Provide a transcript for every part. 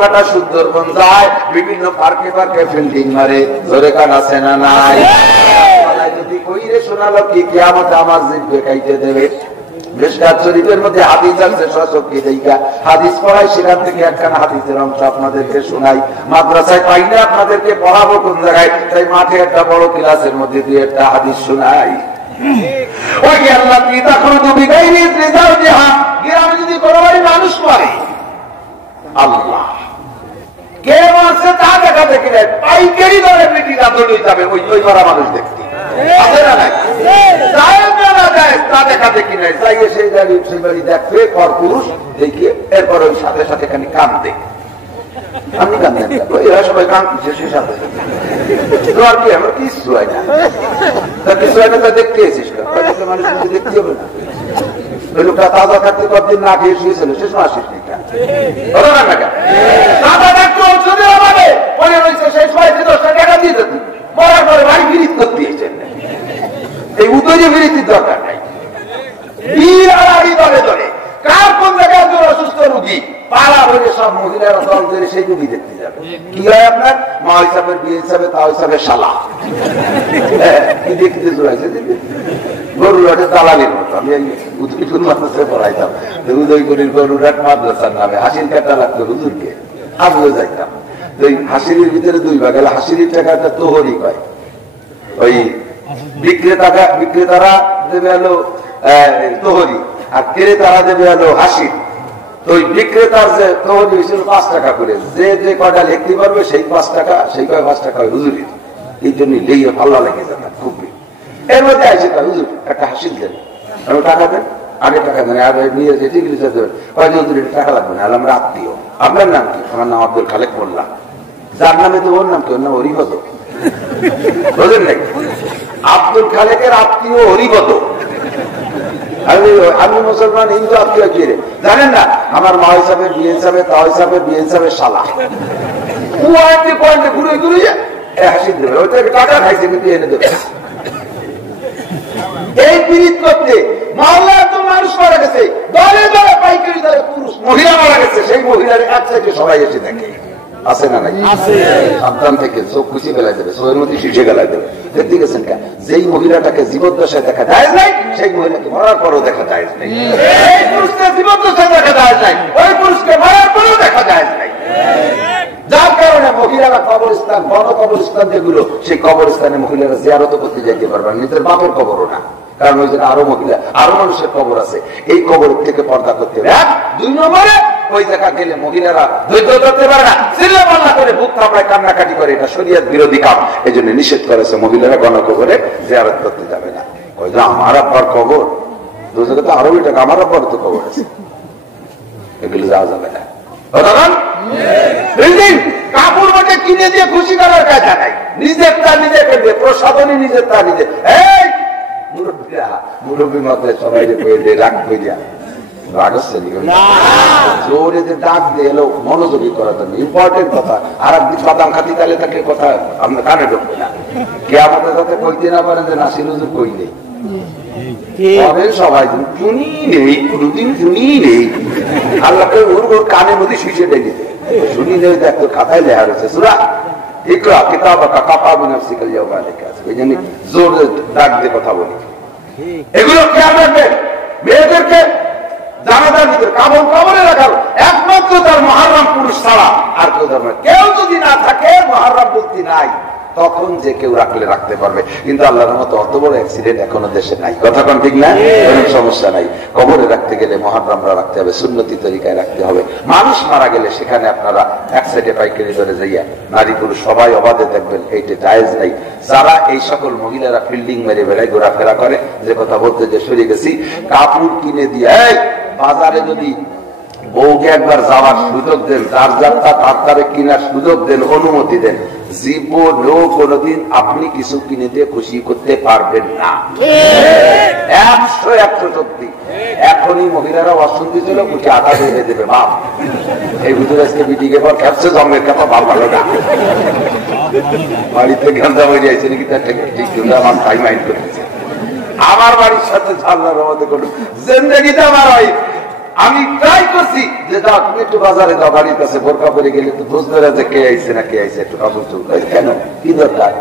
কাটা সুন্দরবন যায়, বিভিন্ন পার্কে পার্কে ফিল্ডিং মারে, জোরে কান আছে না নাই? যদি কইরে শোনালো কি কিয়ামতে আমার জিভে খাইতে দেবে। মিশকাত শরীফের মধ্যে হাদিস আছে, সশক্তি দেখা হাদিস পড়াই, সেখান থেকে একখানা হাদিসের অংশ আপনাদেরকে শোনাই। মাদ্রাসায় পাই না, আপনাদেরকে পড়াবো কোন জায়গায়, তাই মাঠে একটা বড় ক্লাসের মধ্যে দিয়ে একটা হাদিস শোনাই। ওই আল্লাহ কি তখন তুমি গাইনি রেজাল্ট দেহা গ্রামে যদি কোনো বাড়ি মানুষ মারে, আল্লাহ কে মারছে তা দেখা দেখি নাই, পাইকারি দরে মিটিরা দৌড়ে যাবে ওই ওই মারা মানুষ দেখতে। আছে না নাই? তা দেখা দেখি নাই, যাইয়ে সেই জায়গায় সেই বাড়ি দেখবে পর পুরুষ দেখিয়ে, এরপর ওই সাথে সাথে খানি কান্দে। আপনি কান্দেন এরা সবাই কাঁদছে, সে সাথে আর কি আমার কিছু হয় না, তা কিছু হয় না, তা দেখতে এসিস মানুষ দেখতে হবে না। ওই লোকটা তাজা থাকতে কতদিন না খেয়ে শুয়েছিল, শেষ মাস শেষ নিকা তাজা থাকতে ঔষধের অভাবে পরে রয়েছে, সেই সময় 10 টাকা দিয়ে যেত, মরার পরে ভাই ফিরিত করতে দিয়েছেন। এই উদয় ফিরিতির দরকার নাই, দলে দলে কার কোন জায়গায় অসুস্থ রুগী পাড়া হয়ে সব মহিলারা দল ধরে সেই রুগী দেখতে যাবে। কি হয় আপনার মা হিসাবে, বিয়ে হিসাবে, তা হিসাবে শালা কি দেখতে জোড়াইছে গরুরাটের দালালির মতো। আমি উদয়পুর মাদ্রাসায় পড়াইতাম, উদয়পুরের গরুরাট মাদ্রাসার নামে হাসির কাটা লাগতো হুজুরকে, আমিও যাইতাম। ওই হাসির ভিতরে 2 ভাগ, হাসির টাকাটা তোহরি কয়, ওই বিক্রেতারা দেবে হলো তোহরি, আর ক্রেতারা দেবে হলো হাসি। তো ওই বিক্রেতার যে তোহরি হয়েছিল 5 টাকা করে, যে যে কয়টা লিখতে পারবে সেই 5 টাকা, সেই কয় 5 টাকা হুজুরি। এই জন্যই লেগে পাল্লা লেগে যেতাম খুব। এর মধ্যে আসে হুজুর একটা হাসির দেন, আমি টাকা দেন, আগে টাকা দেন, আর নিয়ে যেতে গেলে হুজুর টাকা লাগবে না, আমরা আত্মীয়। আপনার নাম কি? আমার নাম আব্দুল খালেক মোল্লা। যার নামে তো ওর নাম কি? ওর নাম হরিপদ। বুঝলেন নাকি? আব্দুল খালেকের আত্মীয় হরিপদ। আমি মুসলমান, হিন্দু আত্মীয় কি রে জানেন না? আমার মা হিসাবে, বিয়ে হিসাবে, তা হিসাবে, বিয়ে হিসাবে শালা ঘুরে ঘুরে হাসি দেবে, ওইটাকে টাকা খাইছে কিন্তু এনে দেবে। এই পীড়িত করতে মহল্লা এত মানুষ মারা গেছে, দলে দলে পাইকারি দলে পুরুষ মহিলা মারা গেছে, সেই মহিলার এক সাইডে সবাই এসে দেখে। আছে না নাকি? সাবধান থেকে চোখ খুশি গেলাই দেবে, চোখের মধ্যে শিশে গেলাই দেবে। দেখতে গেছেন কেন? যেই মহিলাটাকে জীবদ্দশায় দেখা যায় নাই, সেই মহিলাকে মরার পরও দেখা যায় নাই। এই পুরুষকে জীবদ্দশায় দেখা যায় নাই, ওই পুরুষকে মরার পরও দেখা যায় নাই। যার কারণে মহিলারা কবরস্থান, বন কবরস্থান যেগুলো, সেই কবরস্থানে মহিলারা জিয়ারত করতে যেতে পারবেন, নিজের বাপের কবরও না। কারণ ওই জন্য আরো মহিলা, আরো মানুষের কবর আছে, এই কবর থেকে পর্দা করতে হবে। 2 নম্বরে ওই জায়গা গেলে মহিলারা ধৈর্য ধরতে পারে না, চিল্লা পাল্লা করে বুক কাপড়ায় কান্নাকাটি করে, এটা শরীয়ত বিরোধী কাম। এই জন্য নিষেধ করেছে মহিলারা গণকবরে জিয়ারত করতে যাবে না। ওই যে আমার আব্বার কবর, দু জায়গায় তো আরো টাকা, আমার আব্বার তো কবর আছে, এগুলো যাওয়া যাবে না। কাপড় মাঠে কিনে দিয়ে খুশি করার কাজা নাই, নিজের তা নিজে করবে, প্রসাদনী নিজের তা নিজে। এই মুরব্বী মাথায় সবাই রাগ করিয়া জোরে যে ডাক দিয়ে এলো মনোযোগী করার জন্য, ইম্পর্টেন্ট কথা। আর একদিন বাদাম খাতি তালে থাকে কথা আপনার কানে ঢুকবে না, কে আমাদের সাথে কইতে না পারেন যে নাসির হুজুর কই নেই, সবাই শুনি নেই, কোনদিন শুনি নেই। আল্লাহকে ওর ওর কানের মধ্যে শিশে ডেকে শুনি নেই, দেখ তোর খাতায় লেখা রয়েছে সুরা ইকরা কিতাবাকা কাফা বিনাফসিকা আল-ইয়াওমা আলাইকা হাসিবা। এই জন্য জোরে ডাক দিয়ে কথা বলি। এগুলো খেয়াল রাখবেন। মেয়েদেরকে জানাজার ভিতরে কাপড় কবরে রাখার একমাত্র তার মুহররম পুরুষ ছাড়া আর কেউ ধর্মের কেউ যদি না থাকে, মুহররম বলতে নাই, তখন যে কেউ রাখলে রাখতে পারবে। কিন্তু আল্লাহর মতো অত বড় অ্যাক্সিডেন্ট এখনো দেশে নাই, কথা কোন ঠিক না? কোনো সমস্যা নাই। কবরে রাখতে গেলে মুহররমরা রাখতে হবে, সুন্নতি তরিকায় রাখতে হবে। মানুষ মারা গেলে সেখানে আপনারা এক সাইডে পাইকারি ধরে যাইয়া নারী পুরুষ সবাই অবাধে দেখবেন, এইটা জায়েজ নাই। যারা এই সকল মহিলারা ফিল্ডিং মেরে বেড়ায় ঘোরাফেরা করে, যে কথা বলতে যে সরে গেছি, কাপড় কিনে দিয়ে বাজারে যদি বউকে একবার যাওয়ার সুযোগ দেন, যার যাত্রা তার তারে কিনার সুযোগ দেন, অনুমতি দেন, জীবনেও কোনদিন আপনি কিছু কিনে দিয়ে খুশি করতে পারবেন না। 100 সত্যি। এখনই মহিলারা অসুন্দর ছিল, মুখে আটা বেঁধে দেবে বাপ, এই ভিতরে আজকে বিটিকে পর খেপছে জন্মের কথা বাপ ভালো না, বাড়িতে গান্ধা হয়ে যাইছে নাকি তার ঠিক জন্য আমার টাইম মাইন্ড করেছে। আমার বাড়ির সাথে আল্লাহর রহমতে কোনো জিন্দেগিতে আমার ওই আমি ট্রাই করছি যে যাও তুমি একটু বাজারে যাও, গাড়ির কাছে বোরকা পরে গেলে একটু বুঝতে যে কে আইছে না কে আইছে, একটু কাপড় চোখ কেন কি দরকার?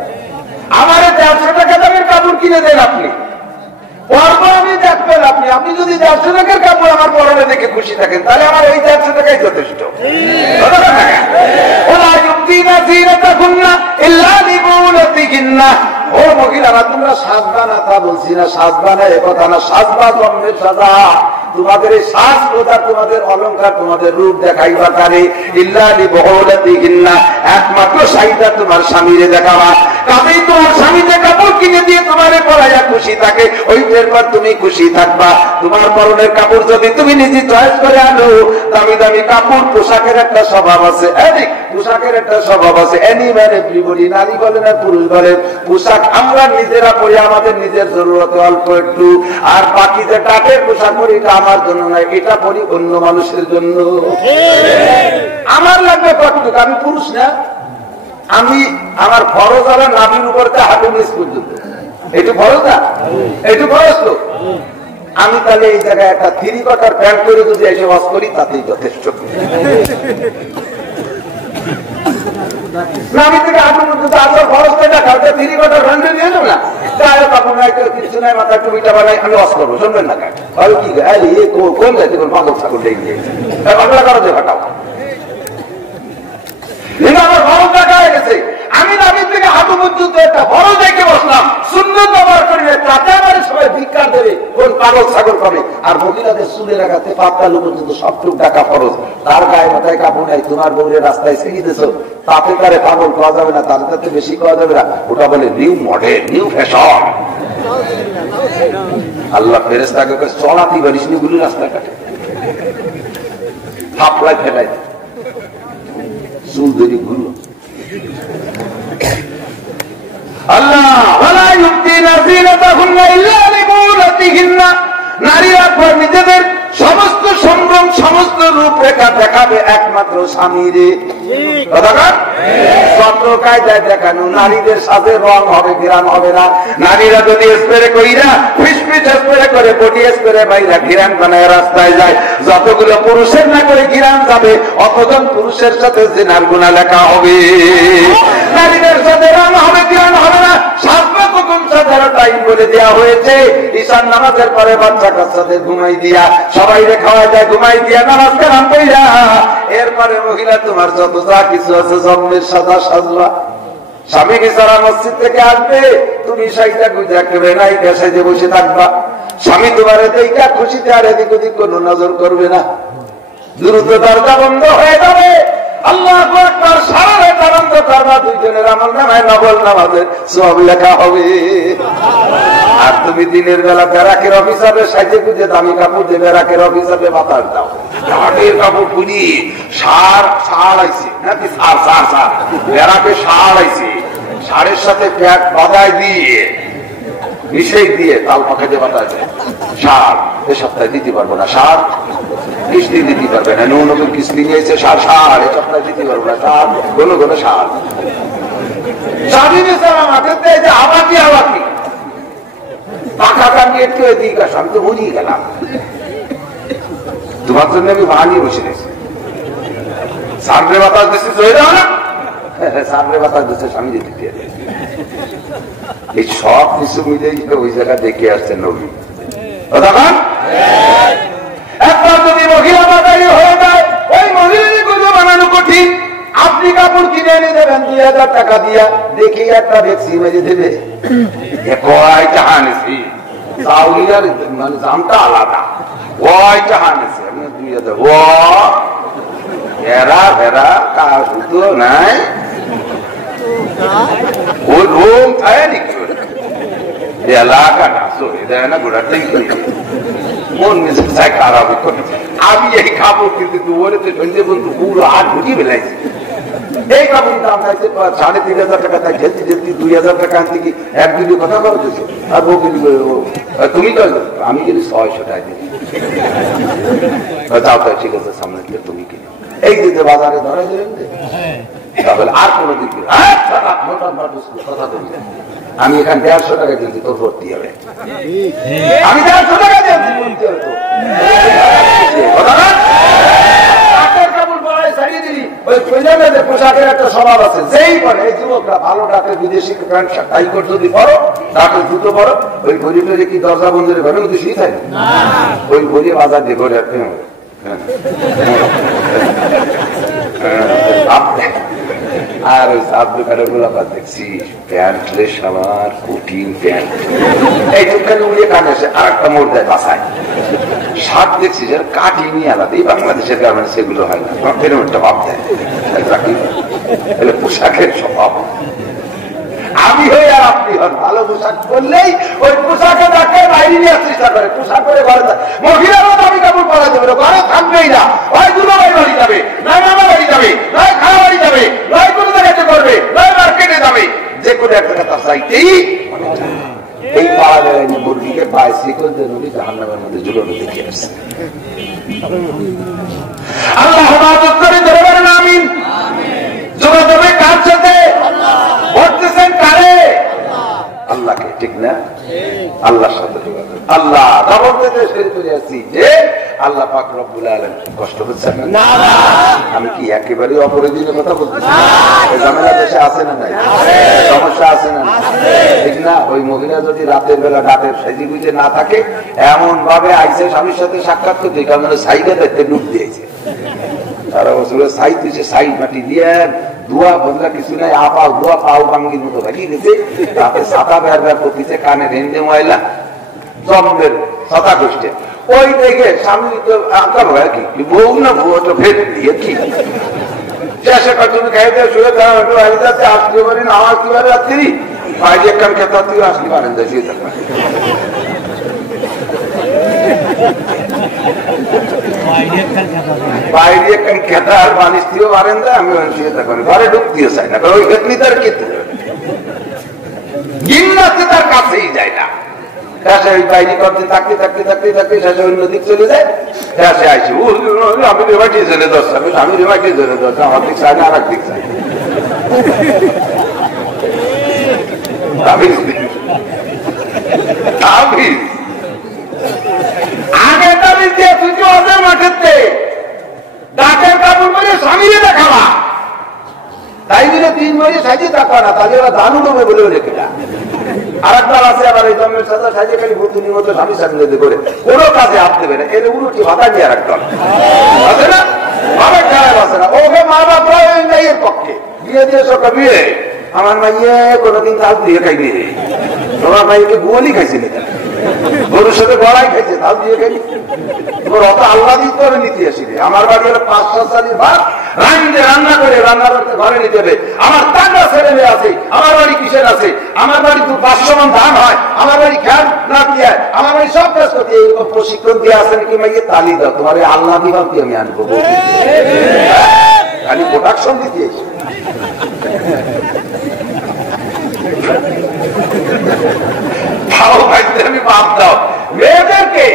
আমার 150 টাকা দামের কাপড় কিনে দেন আপনি, আমি দেখবেন আপনি, আপনি যদি 150 টাকার কাপড় আমার পরনে দেখে খুশি থাকেন তাহলে আমার ওই 150 টাকাই যথেষ্ট। ও মহিলারা তোমরা সাজবা না তা বলছি না, সাজবা না এ কথা না, সাজবা জন্মের সাজা। তোমাদের এই সাজ প্রথা, তোমাদের অলংকার, তোমাদের রূপ দেখাইবা কারে? ইল্লাহি বহুলাতিহিন্না, একমাত্র চাহিদা তোমার স্বামীরে দেখাবা। কাজেই তোমার স্বামীকে কাপড় কিনে দিয়ে তোমারে পরাইয়া খুশি থাকে, ওইটার পর তুমি খুশি থাকবা। তোমার পরনের কাপড় যদি তুমি নিজে চয়েস করে আনো, দামি দামি কাপড়, পোশাকের একটা স্বভাব আছে, পোশাকের একটা স্বভাব আছে। এনিম্যান এভরিবডি, নারী বলেন আর পুরুষ বলেন, পোশাক আমরা নিজেরা পরি আমাদের নিজের জরুরতে অল্প একটু, আর বাকি যে টাটের পোশাক পরি এটা আমার জন্য নয়, এটা পরি অন্য মানুষের জন্য। আমার লাগবে কতটুকু, আমি পুরুষ না, আমি আমার ফরজ হলো নাভির উপর হাঁটু নিচ পর্যন্ত, একটু ফরজ না, একটু ফরজ তো। আমি তাহলে এই জায়গায় একটা 3 কোয়ার্টার প্যান্ট করে যদি এসে ওয়াশ করি তাতেই যথেষ্ট। নাভি থেকে হাঁটু পর্যন্ত আসলে ফরজটা দেখা, 3 কোয়ার্টার প্যান্ট নিয়ে যাবো না, গায়ে কাপড় নাই, কিছু নাই, মাথায় টুপিটা বানাই, আমি ওয়াশ করবো, শুনবেন না কেন? কি কোন যাইতে পাগল ছাগল ডেকে বাংলা করো যে ঘটাও। আমার ফরজ দেখা হয়ে গেছে, আমি নাভির থেকে হাঁটু পর্যন্ত একটা ফরজ দেখে বসলাম, সুন্নত ব্যবহার করি না, তাতে আমার সবাই ভিক্ষা দেবে, কোন পাগল ছাগল পাবে। আর মহিলাদের চুলে রাখাতে পাততালু পর্যন্ত সবটুক টাকা ফরজ, তার গায়ে মাথায় কাপড় নাই, তোমার বউরের রাস্তায় ছিঁড়ে দিয়েছ, তাতে তারে পাগল পাওয়া যাবে না, তাতে তাতে বেশি পাওয়া যাবে না, ওটা বলে নিউ মডেল, নিউ ফ্যাশন। আল্লাহ ফেরেশতাকে চলাতে পারিস নি গুলি রাস্তা কাটে, থাপড়ায় ফেলাই চুল ধরে ঘুরলো। নারীরা নিজেদের সমস্ত সম্ভ্রম, সমস্ত রূপরেখা দেখাবে একমাত্র স্বামীরে। যত কায়দায় দেখানো, নারীদের সাথে রং হবে, ঘিরান হবে না। নারীরা যদি স্প্রে কইরা ফিসফিস স্প্রে করে, বডি স্প্রে বাইরা ঘিরান বানায় রাস্তায় যায়, যতগুলো পুরুষের না করে ঘিরান যাবে, অতজন পুরুষের সাথে জিনার গুনাহ লেখা হবে। নারীদের সাথে রং হবে, ঘিরান হবে না। সাজবা কখন সাজার টাইম বলে দেওয়া হয়েছে, ঈশান নামাজের পরে বাচ্চা কাচ্চাদের ঘুমাই দিয়া, সবাই রে খাওয়া যায় ঘুমাই দিয়া, নামাজ কালাম কইরা, এরপরে মহিলা তোমার যত যা কিছু আছে জন্মের সাজা সাজবা। স্বামী সারা মসজিদ থেকে আসবে, তুমি সাইজা গুজা কেবে নাই সাইজে বসে থাকবা। স্বামী তোমার দেখা খুশিতে আর এদিক ওদিক কোন নজর করবে না, দ্রুত দরজা বন্ধ হয়ে যাবে। আল্লাহু আকবার, সারা রাত আনন্দ করবা, দুইজনের আমল নামায় নফল নামাজের সওয়াব লেখা হবে। আর তুমি দিনের বেলা ব্যারাকের অফিসারের সাইজে গুজে দামি কাপড় দিয়ে ব্যারাকের অফিসারে বাতাস দাও, দামের কাপড় পুরি, সার আইছে নাকি সার ব্যারাকে সার আইছে, সারের সাথে প্যাট বাদায় দিয়ে নিষেক দিয়ে তাল পাখা দিয়ে বাতাস সার, এ সপ্তাহে দিতে পারবো না, সার কিস্তি দিতে পারবে না, নতুন কিস্তি নিয়েছে সার, এ সপ্তাহে দিতে পারবো না, সার কোনো কোনো সার। স্বাধীন আমাকে আবাকি আবাকি পাখা কান্দি একটু এদিকে আস, আমি তো বুঝিয়ে গেলাম, তোমার জন্য আমি বানিয়ে বসে গেছি। সামনে বাতাস দিচ্ছে চলে যাও না, সামনে বাতাস দিচ্ছে স্বামী যেতে দিয়ে, এই সব কিছু মিলে ওই জায়গা দেখে আসছে নবী। একবার যদি মহিলা বাজারি হয়ে যায়, ওই মহিলাদের গুলো বানানো কঠিন। আপনি কাপড় কিনে এনে দেবেন 2000 টাকা দিয়া, দেখি একটা ভ্যাকসিন মেরে দেবে, কয়টা আনেছি চাউলিয়ার মানে দামটা আলাদা, কয়টা আনেছি আমি 2000, ও ভেড়া ভেড়া কার সুতো নাই, ও রোম থাকে নাকি এলাকাটা চলে দেয় না, গোড়া মন মেজাজ খারাপ করে। আমি এই কাপড় কিন্তু ওরেতে সন্ধ্যে বন্ধু পুরো হাত ঢুকিয়ে ফেলাইছি। এই কাপড় দাম চাইছে 3500 টাকা, তাই ঝেলতে ঝেলতে 2000 টাকা আনতে কি এক দুটি কথা খরচ হয়েছে। আর বউ কিন্তু তুমি তো, আমি কিন্তু 600 টাকা দিই, তাও তাই ঠিক আছে, সামনে থেকে তুমি কিনো। এই যে বাজারে ধরে দিলেন তাহলে আর কোনো দিক কথা তুমি, আমি এখানে 150 টাকা দিয়েছি, তোর ভর্তি হবে, আমি 150 টাকা দিয়েছি, পোশাকের একটা স্বভাব আছে, যেই পরে এই যুবকরা ভালো ডাকের বিদেশি প্যান্ট টাই কোট যদি পরো, ডাকের জুতো পরো, ওই ঘড়ি টড়ি কি দরজা বন্ধের ঘরে মধ্যে শুয়ে থাকে, ওই ঘড়ি বাজার দিয়ে ঘরে আর ওই সাত দোকানে গোলাপাত দেখছি প্যান্ট লেস আমার কঠিন প্যান্ট, এই দোকানে উড়িয়ে কানে আসে আর একটা মোড় দেয় বাসায়। শার্ট দেখছি যে কাটিনি আলাদা, এই বাংলাদেশের গার্মেন্টস সেগুলো হয় না, একটা ভাব দেয় পোশাকের স্বভাব। আমি হই আর আপনি হন, ভালো পোশাক করলেই ওই পোশাকে তাকে বাইরে নেওয়ার চেষ্টা করে, পোশাক করে ঘরে থাকে। মহিলারও দামি কাপড় পরা যাবে না, ঘরে থাকবেই না, হয় দুটো বাড়ি যাবে, নয় মামা বাড়ি যাবে, নয় খাওয়া বাড়ি যাবে, নয় কোনো জায়গাতে করবে, নয় মার্কেটে যাবে, যে কোনো একটা কথা চাইতেই। এই পাড়া বেড়ায় মুরগিকে বাইসিকল দিয়ে নদী জাহান্নামের মধ্যে ঝুলানো দেখে আসছে। আল্লাহ হেফাজত করে ধরে পারেন আমিন। যোগাযোগ কার সাথে বলতেছেন কারে? আল্লাহকে, ঠিক না? আল্লাহর সাথে যোগাযোগ। আল্লাহ আল্লাহ পাক রব্বুল আলামিন কষ্ট হচ্ছে না? আমি কি একেবারে অপরাধীর কথা বলতেছি? ঝামেলা দেশে আছে না নাই? সমস্যা আছে না? ঠিক না? ওই মহিলা যদি রাতের বেলা ডাকের সাজি বুঝে না থাকে, এমন ভাবে আইসে স্বামীর সাথে সাক্ষাৎ করতে, কারণ সাইডে দেখতে ডুব দিয়েছে, সারা বছর সাইড দিয়েছে, সাইড মাটি দিয়ে ধোয়া বদলা কিছু নাই, আপা ধোয়া পাও বাঙ্গির মতো ভাগিয়ে দিয়েছে, রাতে ছাতা বের বের করতেছে, কানে রেঞ্জে ময়লা জন্মের ছাতা গোষ্ঠে। ওই দেখে স্বামী তো আঁকা ভাই কি বউ না বউ তো ফের দিয়ে কি শেষে তুমি খাই দিয়ে শুয়ে যাচ্ছে, আসতে পারি না আসতে পারে রাত্রি বাইরে একখান খেতা তুই আসতে পারেন শুয়ে থাকবেন। বাইরে একখান খেতা আর মানুষ দিয়েও পারেন না, আমি শুয়ে থাকবেন, ঘরে ঢুকতেও চাই না, কারণ ওই খেতনি তার কেতে গিন্নাতে তার কাছেই যায় না। বাইরে করতে থাকতে থাকতে থাকতে থাকতে শেষে অন্য দিক চলে যায়, শেষে আসি আমি রেমাটি জেনে দশটা, আমি রেমাটি জেনে দশটা, আমার দিক চাই না আর এক দিক চাই। আগে তাবিজ দিয়ে তুই অজের মাঠেতে ডাকের কাপড় করে স্বামীরে দেখাবা, তাই দিলে 3 মাসে সাজিয়ে থাকবা না, তাহলে ওরা ধান উঠবে বলে লেখেটা। আর একবার আছে আবার এই জন্মের সাথে সাজিয়ে খালি ভর্তুনির মতো স্বামী স্বামী করে কোনো কাজে হাত দেবে না, এর উন্নতি ভাতা দিয়ে আর একটা আছে না, বাবার খারাপ আছে না, ওকে মা বাপ মেয়ের পক্ষে বিয়ে দিয়ে সরকার বিয়ে। আমার মাইয়ে কোনোদিন তাল দিয়ে খাইনি, তোমার মাইকে গোয়ালি খাইছিল, গরুর সাথে গড়াই খাইছে, তাল দিয়ে খাইনি, তোর অত আল্লাহ দিতে হবে নিতে আসিনি। আমার বাড়ি হলো 5-6 সালের ভাত রান্না করে রান্না করতে ঘরে নিতে হবে। আমার টাকা ছেলে মেয়ে আছে, আমার বাড়ি কিসের আছে, আমার বাড়ি 500 মণ ধান হয়, আমার বাড়ি খেয়াল না দিয়ে, আমার বাড়ি সব কাজ করতে প্রশিক্ষণ দিয়ে আসে নাকি মাইয়ে তালি দাও, তোমার আল্লাহ বিভাগকে আমি আনবো, খালি প্রোডাকশন দিতে এসে আমি বাদ দাও। মেয়েদেরকে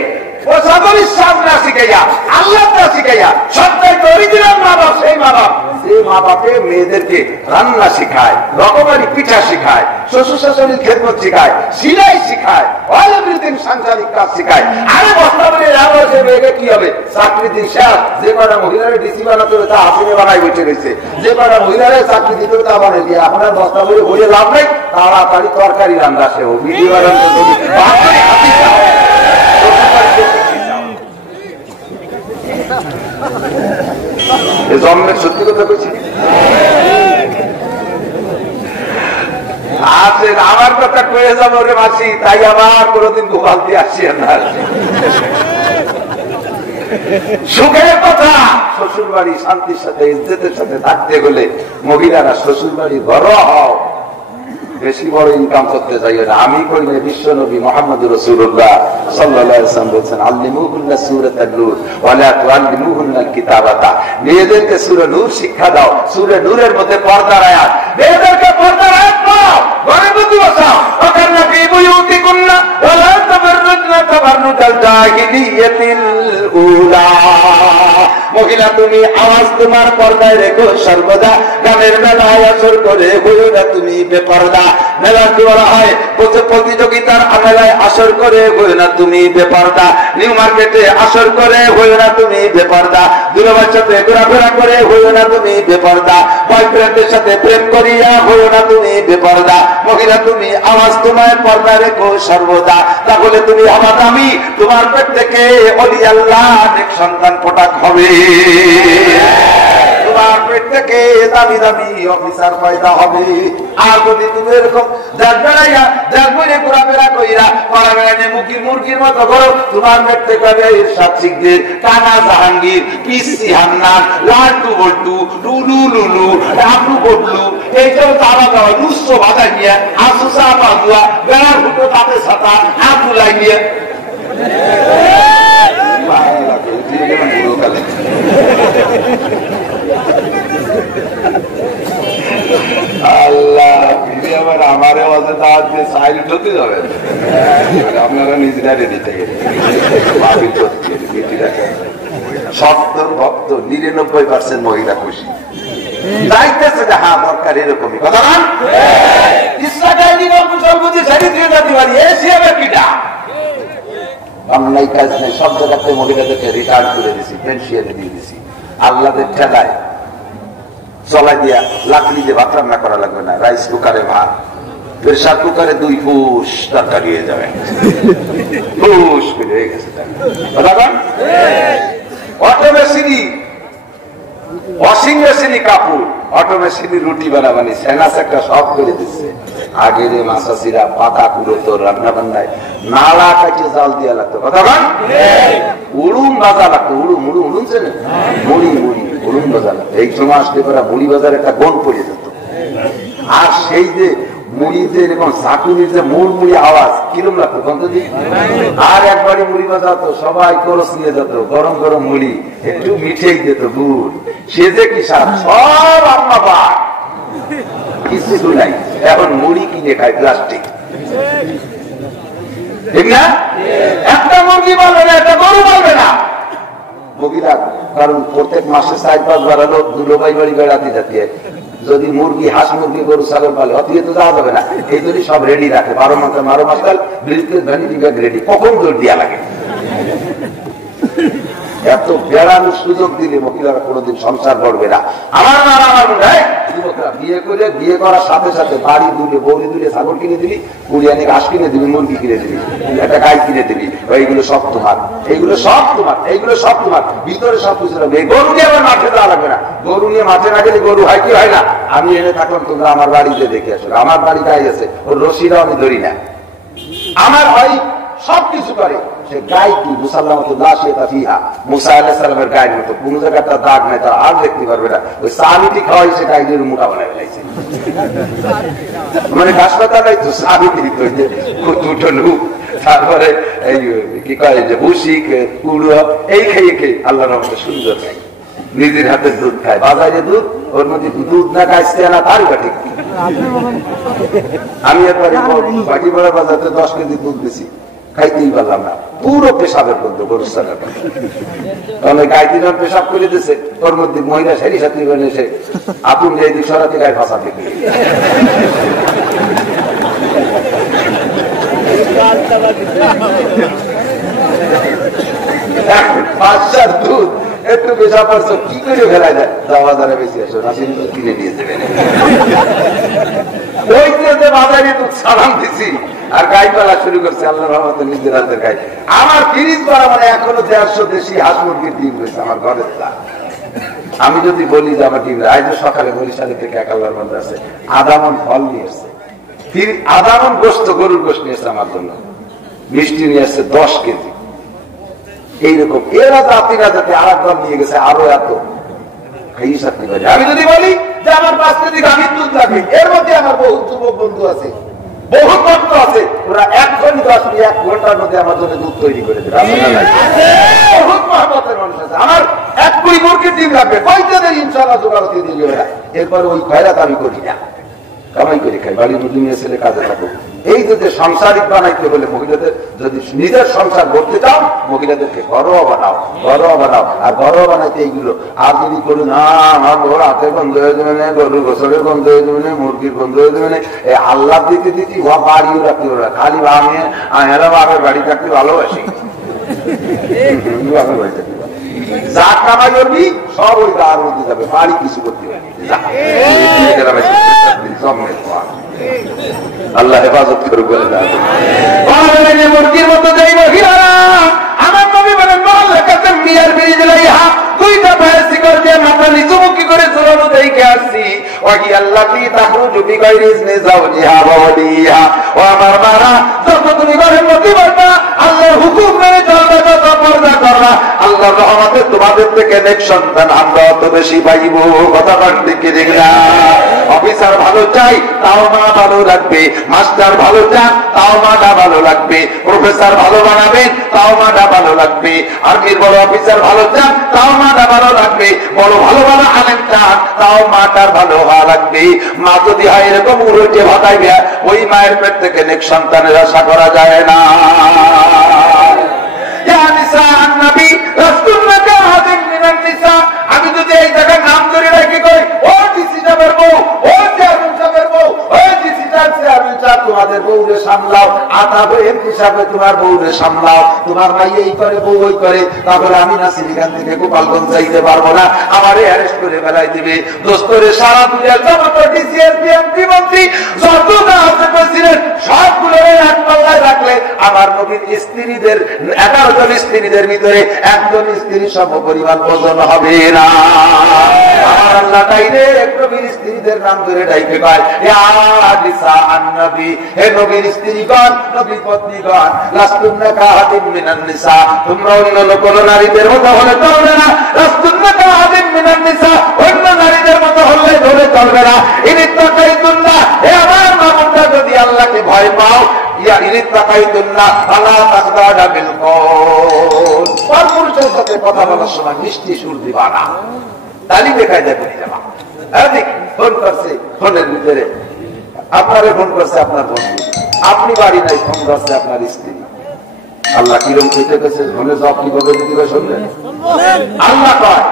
বিশ্বাস না শিখাইয়া, আল্লাহ না শিখাইয়া, সবচাইতে অরিজিনাল মা বাপ সেই মা বাপ, যে মা বাপে মেয়েদেরকে রান্না শিখায়, রকমারি পিঠা শিখায়, শ্বশুর শাশুড়ির খেদমত শিখায়, সিলাই শিখায়, অলিবৃদ্ধির সাংসারিক কাজ শিখায়। আরে বর্তমানে সে মেয়েকে কি হবে, চাকরি দিন শেষ, যে কটা মহিলারে ডিসি বানাতে হবে তা হাসিনে বানাই বসে রয়েছে, যে কটা মহিলারে চাকরি দিতে হবে তা বানাই দিয়ে, আপনার বস্তা বলে ঘুরে লাভ নেই, তাড়াতাড়ি তরকারি রান্না সে ভিডিও জন্মের সত্যি কথা বলছি। আছে আমার কথা কয়ে যাবো রে মাসি, তাই আবার কোনোদিন গোপাল দিয়ে আসছি না। সুখের কথা, শ্বশুর বাড়ি শান্তির সাথে ইজ্জতের সাথে থাকতে গেলে মহিলারা শ্বশুর বাড়ি বড় হও, বেশি বড় ইনকাম করতে চাই না। আমি করি না, বিশ্ব নবী মুহাম্মদ রাসূলুল্লাহ সাল্লাল্লাহু আলাইহি ওয়াসাল্লাম বলেছেন, আল্লিমুহুন্না সূরাতান নূর ওয়া লা তুআল্লিমুহুন্নাল কিতাবাতা, মেয়েদেরকে সূরা নূর শিক্ষা দাও, সূরা নূরের মধ্যে পর্দার আয়াত, মেয়েদেরকে পর্দার আয়াত দাও, ঘরে মধ্যে বসাও, ওখানে ফি বুয়ুতিকুন্না ওয়া লা তাবাররুজনা তাবাররুজাল জাহিলিয়াতিল উলা। মহিলা তুমি আওয়াজ তোমার পর্দায় রেখো সর্বদা, গানের মেলায় আসর করে হইও না তুমি বেপরদা। মেলা কি বলা হয়, প্রতিযোগিতার মেলায় আসর করে হইও না তুমি বেপরদা, নিউ মার্কেটে আসর করে হইও না তুমি বেপরদা, দুলাভাইয়ের সাথে ঘোরাফেরা করে হইও না তুমি বেপরদা, বয়ফ্রেন্ডের সাথে প্রেম করিয়া হইও না তুমি বেপরদা। মহিলা তুমি আওয়াজ তোমায় পর্দা রেখো সর্বদা, তাহলে তুমি আমার আমি তোমার পেট থেকে ওলি আল্লাহ অনেক সন্তান পটাক হবে, তোমার পেট থেকে দামি দামি অফিসার পয়দা হবে। আর যদি তুমি এরকম ঘোরাফেরা কইরা করা বেড়ানে মুরগির মতো করো, তোমার পেট থেকে হবে ইরশাদ শিকদার, কানা জাহাঙ্গীর, পিসি হান্নান, লাড্ডু বল্টু, লুলু লুলু, ডাবলু বডলু, এইসব তারা দেওয়া লুস্য বাজাই নিয়ে আসুসা বাজুয়া বেড়ার ফুটো তাতে ছাতা আগুন লাগিয়ে আল্লাহ আবার আমার সাইলেন্ট হতে যাবে, আপনারা নিজেরা রেডি থেকে 70% মহিলা খুশি যাইতেছে যে হ্যাঁ দরকার এরকমই কথা না। বাংলায় কাজ নেই, সব জায়গাতে মহিলাদেরকে রিটার্ন করে দিছি, পেনশিয়ানে দিয়ে দিছি। আল্লাদের ঠেলায় চলাই দিয়া লাকড়ি দিয়ে ভাত রান্না করা লাগবে না, রাইস কুকারে ভাত, প্রেসার কুকারে 2 ফুস তরকারি হয়ে যাবে, ফুস করে হয়ে গেছে। অটো মেশিনই, ওয়াশিং মেশিনই কাপড়, অটো মেশিনই রুটি বানাবানি, সেনাস একটা সব করে দিচ্ছে। আগের মাসাসিরা পাকা কুড়ো তো রান্না বান্নায় নালা কাটিয়ে জাল দিয়া লাগতো, কথা বল, উড়ুন বাজা লাগতো, উড়ুন উড়ুন উড়ুনছে না, মুড়ি মুড়ি উড়ুন বাজা লাগতো। এই সময় আসতে পারা মুড়ি বাজার একটা গন পড়ে যেত, আর সেই যে মুড়িতে এরকম চাকুনির যে মুড়মুড়ি আওয়াজ কিরম লাগতো বন্ধুদি। আর একবারই মুড়ি বাজাতো, সবাই করস নিয়ে যেত, গরম গরম মুড়ি একটু মিঠেই দিত, গুড়, সে যে কি স্বাদ, সব আম্মা বা কিছু নাই। এখন মুড়ি কিনে খায় প্লাস্টিক, ঠিক না? একটা মুরগি পালবে না, একটা গরু পালবে না মহিলা, কারণ প্রত্যেক মাসে 4-5 বার হলো দুলোভাই বাড়ি বেড়াতে যাতে, যদি মুরগি, হাঁস মুরগি, গরু ছাগল পালে অতিয়ে তো যাওয়া যাবে না, এই জন্য সব রেডি রাখে, 12 মাস কাল ভ্যানিটি ব্যাগ রেডি, কখন দৌড় দিয়া লাগে। এত বেড়ানোর সুযোগ দিলে মহিলারা কোনোদিন সংসার করবে না। আমার নানা আমার মনে হয় যুবকরা বিয়ে করে, বিয়ে করার সাথে সাথে বাড়ি দুলে, বৌড়ি দুলে, ছাগল কিনে দিবি, কুড়িয়ানি ঘাস কিনে দিবি, মুরগি কিনে দিবি, একটা গাই কিনে দিবি, এইগুলো সব তোমার, এইগুলো সব তোমার, এইগুলো সব তোমার, ভিতরে সব কিছু রাখবে। গরু নিয়ে আবার মাঠে দেওয়া লাগবে না, গরু নিয়ে মাঠে না গেলে গরু হয় কি হয় না, আমি এনে থাকলাম, তোমরা আমার বাড়িতে দেখে আসো, আমার বাড়ি গাই আছে, ওর রশিরাও আমি ধরি না, আমার হয় সবকিছু করে। সে গাই কি মুসা আলাইহিস সালামের গায়ের মতো, কোন জায়গায় তার দাগ নাই, তার আর দেখতে পারবে না। ওই সাবিটি খাওয়াই সে গাইদের মোটা বানায় ফেলাইছে, মানে হাসপাতালে তো সাবিটি দুটো, তারপরে এই কি কয় যে ভুসি কুড়ো, এই খাইয়ে খেয়ে আল্লাহর রহমতে সুন্দর খাই, নিজের হাতে দুধ খায়, বাজারে দুধ, ওর মধ্যে দুধ না খাইছে না তারই বাটি। আমি একবারে বাটি বড় বাজারে 10 কেজি দুধ দিছি, খাইতেই পারলাম না, পুরো পেশাবের মধ্যে গরুর সাথে, কারণ ওই গাই দিন পেশাব করে দিচ্ছে, ওর মধ্যে মহিলা সারি সাথে এসে আতুন যে দিক সরাতে গায়ে ফাঁসা দেখি, বাচ্চার দুধ একটু পেশাব করছো, কি করে ফেলা যায়, বাজারে বেশি আসো, রাশি কিনে নিয়ে দেবেন, ওই বাজারে দুধ সালাম দিছি, আর গাই পালা শুরু করছে আল্লাহর রহমতে নিজের হাতের গাই। আমার ফ্রিজ করা মানে এখনো 150 দেশি হাঁস মুরগির ডিম রয়েছে আমার ঘরের তা। আমি যদি বলি যে আমার ডিম, আজ সকালে বরিশালে থেকে এক আল্লাহর বান্দা আছে, আদামন ফল নিয়ে এসছে, আদামন গোস্ত, গরুর গোস্ত নিয়ে এসছে আমার জন্য, মিষ্টি নিয়ে আসছে 10 কেজি, এইরকম এরা জাতিরা যাতে আর একবার নিয়ে গেছে আরো এত খাইয়ে থাকতে পারি। আমি যদি বলি যে আমার 5 কেজি গাভীর দুধ লাগে, এর মধ্যে আমার বহু যুবক বন্ধু আছে, বহু ভক্ত আছে, ওরা 1 ঘন্টার মধ্যে আমার জন্য দুধ তৈরি করে দেবে, বহুত মহব্বতের মানুষ আছে। আমার 1 কুড়ি মুরগির ডিম লাগবে, কয়টাদের ইনশাআল্লাহ জোগাড় দিয়ে দিয়ে দেবে না। এরপর ওই খয়রাত আমি করি না, কামাই করে খাই, বাড়ির দুদিন ছেলে কাজে থাকুক, এই যদি সংসারিক বানাইতে বলে মহিলাদের, যদি নিজের সংসার করতে চাও মহিলাদেরকে ঘরোয়া বানাও, ঘরোয়া বানাও। আর ঘরোয়া বানাইতে এইগুলো। আর যদি করুন না আমার বড় হাতে বন্ধ হয়ে যাবে না, গরুর গোসলের বন্ধ হয়ে যাবে না, মুরগির বন্ধ হয়ে যাবে না, এই আল্লাহ দিতে দিতে ও বাড়িও রাখতে পারবে। খালি আমি বাপের বাড়ি থাকতে ভালোবাসি, বাপের বাড়ি থাকতে যা কামাই করবি সব ওই গার মধ্যে যাবে, বাড়ি কিছু করতে পারবি। আল্লাহ হেফাজত করে বলে মুরগির মতো যাই মহিলারা আমার নবী বলেন মহল্লার কাছে মিয়ার ব্রিজ লাইহা দুইটা ভাইয়ের শিকল দিয়ে মাথা নিচুমুখী করে চলানো দেখে আসছি। ওয়াহি আল্লাতি তাখরুজু বিগাইরি ইজনি যাওজিহা ওয়া ওয়ালিহা। ও আমার মারা, যত তুমি ঘরের মধ্যে বলবা আল্লাহর হুকুম মেনে চলবে, যত পর্দা করবা আল্লাহর রহমতে তোমাদের থেকে নেক সন্তান আমরা অত বেশি পাইব। কথা বল ঠিক ঠিক না? অফিসার ভালো চাই তাও মা ভালো রাখবে, মাস্টার ভালো চান তাও মাটা ভালো লাগবে, প্রফেসর ভালো বানাবেন তাও মাটা ভালো লাগবে, আর্মির বড় অফিসার ভালো চান তাও মাটা ভালো লাগবে, বড় ভালো ভালো আলেম চান তাও মাটার ভালো হওয়া লাগবে। মা যদি হয় এরকম উল্টে ভাতাইবে ওই মায়ের পেট থেকে নেক সন্তানের আশা করা যায় না। আমি যদি এই জায়গায় নাম ধরে রাখি কই ও ডিসি সাহেবের বউ, ও চেয়ারম্যান সাহেবের বউ, ও ডিসি চেয়ারম্যান সাহেব তোমাদের বউরে সামলাও, আতা এমপি সাহেব তোমার বউরে সামলাও, তোমার ভাই এই করে বউ ওই করে, তারপরে আমি না সিলিখান থেকে গোপালগঞ্জ যাইতে পারবো না, আমারে অ্যারেস্ট করে বেলায় দিবে। দোস্তরে সারা দুনিয়ার সমস্ত ডিসি এমপি এমপি মন্ত্রী যত না আছে প্রেসিডেন্ট সবগুলো এক পাল্লায় রাখলে আমার নবীর স্ত্রীদের 11 জন স্ত্রীদের ভিতরে একজন স্ত্রী সম পরিমাণ ওজন হবে না। আমার আল্লাহ তাইলে নবীর স্ত্রীদের নাম ধরে ডাইকে কয় ইয়া নিসা আন-নবী, হে নবীর স্ত্রীগণ, নবীর পত্নীগণ, লাস্তুন্না কাহাদিন মিনান নিসা, তোমরা অন্য কোন নারীদের মতো হলে চলবে না। লাস্তুন্না কাহাদিন মিনান নিসা, অন্য নারীদের মতো হলে ধরে চলবে না। ইনিত্তাকাইতুল্লাহ, হে আমার মামুনটা যদি আল্লাহকে ভয় পাও, ইয়া ইনিত্তাকাইতুল্লাহ আলা তাসদাদা বিল কওল, পরপুরুষের সাথে কথা বলার সময় মিষ্টি সুর দিবা না, তালি দেখায় যাবে না। ফোন করছে, ফোনের ভিতরে আপনারে ফোন করছে আপনার বন্ধু, আপনি বাড়ি নাই, ফোন করছে আপনার স্ত্রী। আল্লাহ কিরম খেতে গেছে ফোনে জব কিভাবে দিবে শুনবেন? আল্লাহ কয়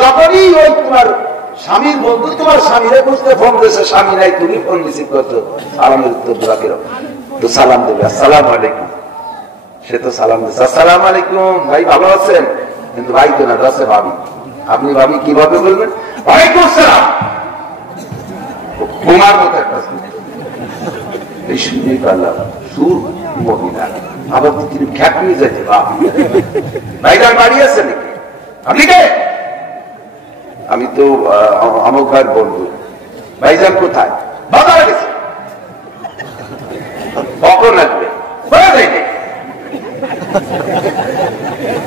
যখনই ওই তোমার স্বামীর বন্ধু তোমার স্বামীরে বুঝতে ফোন দিয়েছে, স্বামী নাই, তুমি ফোন রিসিভ করছো, সালামের উত্তর দেওয়া কিরম? তো সালাম দেবে, আসসালাম আলাইকুম। সে তো সালাম দিচ্ছে, আসসালাম আলাইকুম ভাই, ভালো আছেন? কিন্তু ভাই তো না, আছে ভাবি। আপনি ভাবি কিভাবে বলবেন? ওয়ালাইকুম আসসালাম। কুমার মতো একটা এই শুনে পারলাম সুর মহিলা, আবার তিনি খ্যাপ নিয়ে যাইতে ভাইটার বাড়ি আছে নাকি? আপনি কে? আমি তো অমুক ভাইয়ের বন্ধু। ভাইজান কোথায়? বাজারে গেছে। কখন আসবে?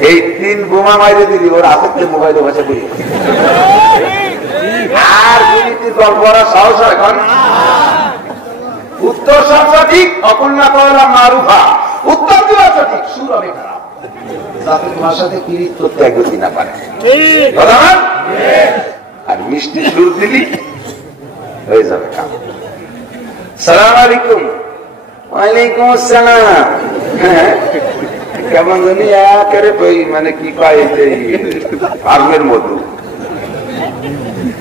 এই 3 বোমা মাইরে দিদি ওর হাতের মোবাইলে বসে করি আর দুর্নীতির গল্প করার সাহস এখন। উত্তর সব সঠিক, অকুল্লা করলাম মারুফা, উত্তর দেওয়া সঠিক, সুর আমি খারাপ, যাতে তোমার সাথে কিরিত করতে একদিন না পারে। আর মিষ্টি সুর দিলি হয়ে যাবে কাম। সালাম আলাইকুম। ওয়ালাইকুম আসসালাম। কেমন জানি একেবারে মানে কি পাই ফার্মের মধু,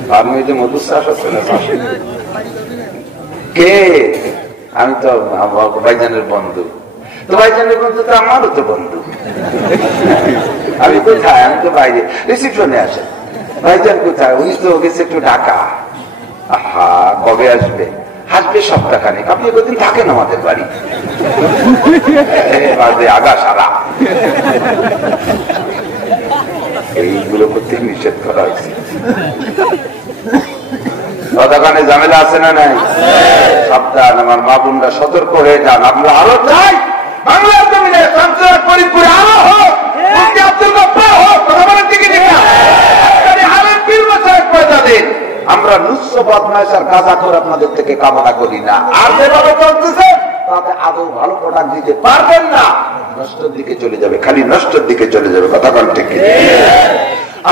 ফার্মে যে মধু চাষ আছে না, কে? আমি তো ভাইজানের বন্ধু। তো ভাইজানের বন্ধু তো আমারও তো বন্ধু। আমি কোথায়? আমি তো বাইরে রিসিপশনে আসে। ভাইজান কোথায়? উনি তো গেছে একটু ঢাকা। আহা, কবে আসবে? আসবে সপ্তাহখানেক। আপনি কদিন থাকেন আমাদের বাড়ি? আগা সারা এইগুলো করতে নিষেধ করা হয়েছে। কতখানে ঝামেলা আছে না নাই? সাবধান আমার মা বোনরা, সতর্ক হয়ে যান। আমরা আরো চাই বাংলার জমিনে সঞ্চয় ফরিদপুরে আরো হোক, আব্দুল গফফার হোক, কথা বলেন ঠিক না? আলেম পীর মাশায়েখ পয়দা দিন। আমরা নুস্য বদমাইশ আর গাঁজাখোর আপনাদের থেকে কামনা করি না। আর যেভাবে চলতেছে তাতে আদৌ ভালো প্রোডাক্ট দিতে পারবেন না, নষ্টের দিকে চলে যাবে, খালি নষ্টের দিকে চলে যাবে। কথা বলেন ঠিক না?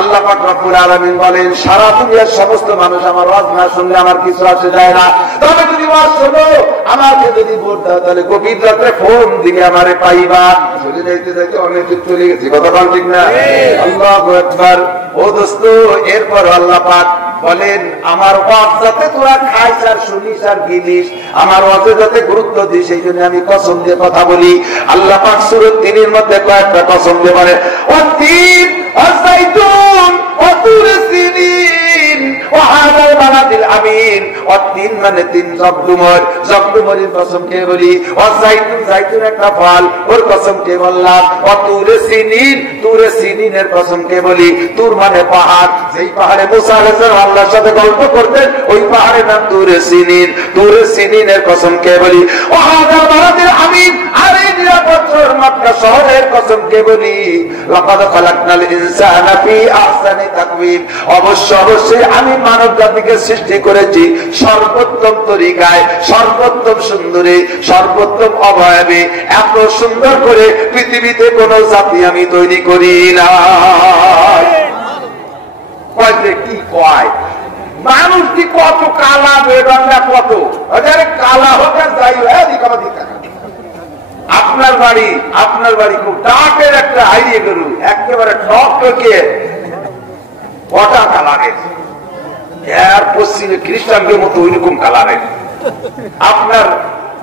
আল্লাহ পাক রব্বুল আলামিন বলেন সারা দুনিয়ার সমস্ত মানুষ আমার ওয়াজ না শুনলে আমার কিছু আসে যায় না, তবে যদি শোনো, আমাকে যদি ভোট দাও তাহলে গভীর রাত্রে ফোন দিকে আমারে পাইবা। চলে যাইতে যাইতে অনেক দূর চলে গেছি, কথা বল ঠিক না? আল্লাহু আকবার। ও দোস্ত, এরপর আল্লাহ পাক বলেন আমার ওয়াজ যাতে তোরা খাইস আর শুনিস আর গিলিস, আমার ওয়াজে যাতে গুরুত্ব দিস, সেই জন্য আমি কসম দিয়ে কথা বলি। আল্লাহ পাক সূরা ৩ এর মধ্যে কয়েকটা কসম দিয়ে বলে ওয়াতিন ওয়াসাইতুন ওয়াতুর সিনিন ওয়াহাদাল বালাদিল আমিন। ওয়াতিন মানে তিন জগদুমর, জগদুমরের কসম কে বলি। ওয়াসাইতুন, জাইতুন একটা ফল, ওর কসম কে বললাম। ওয়াতুর সিনিন, তুর সিনিনের কসম কে বলি। তুর মানে পাহাড়, যেই পাহাড়ে মুসা আলাইহিস সালাম আল্লাহর সাথে গল্প করতেন, ওই পাহাড়ের নাম তুর সিনিন। তুর সিনিনের কসম কে বলি। ওয়াহাদাল বালাদিল আমিন, আর এই নিরাপদ শহর মক্কা শহরের কসম কে বলি। লাকাদ খালাকনাল ইনসানা ফি আহসানি তাকওয়িম, অবশ্যই আমি মানব জাতিকে সৃষ্টি করেছি সর্বোত্তম তরিকায়, সর্বোত্তম সুন্দরে, সর্বোত্তম অবয়বে। এত সুন্দর করে পৃথিবীতে কোন জাতি আমি তৈরি করি না। কি কয় মানুষ কি কত কালা বেগঙ্গা, কত কালা হোক আর যাই আপনার বাড়ি খুব ডাকের একটা হারিয়ে গরু, একেবারে টকটকে কটা কালারের, এর পশ্চিমে খ্রিস্টানদের মতো ওইরকম কালারের। আপনার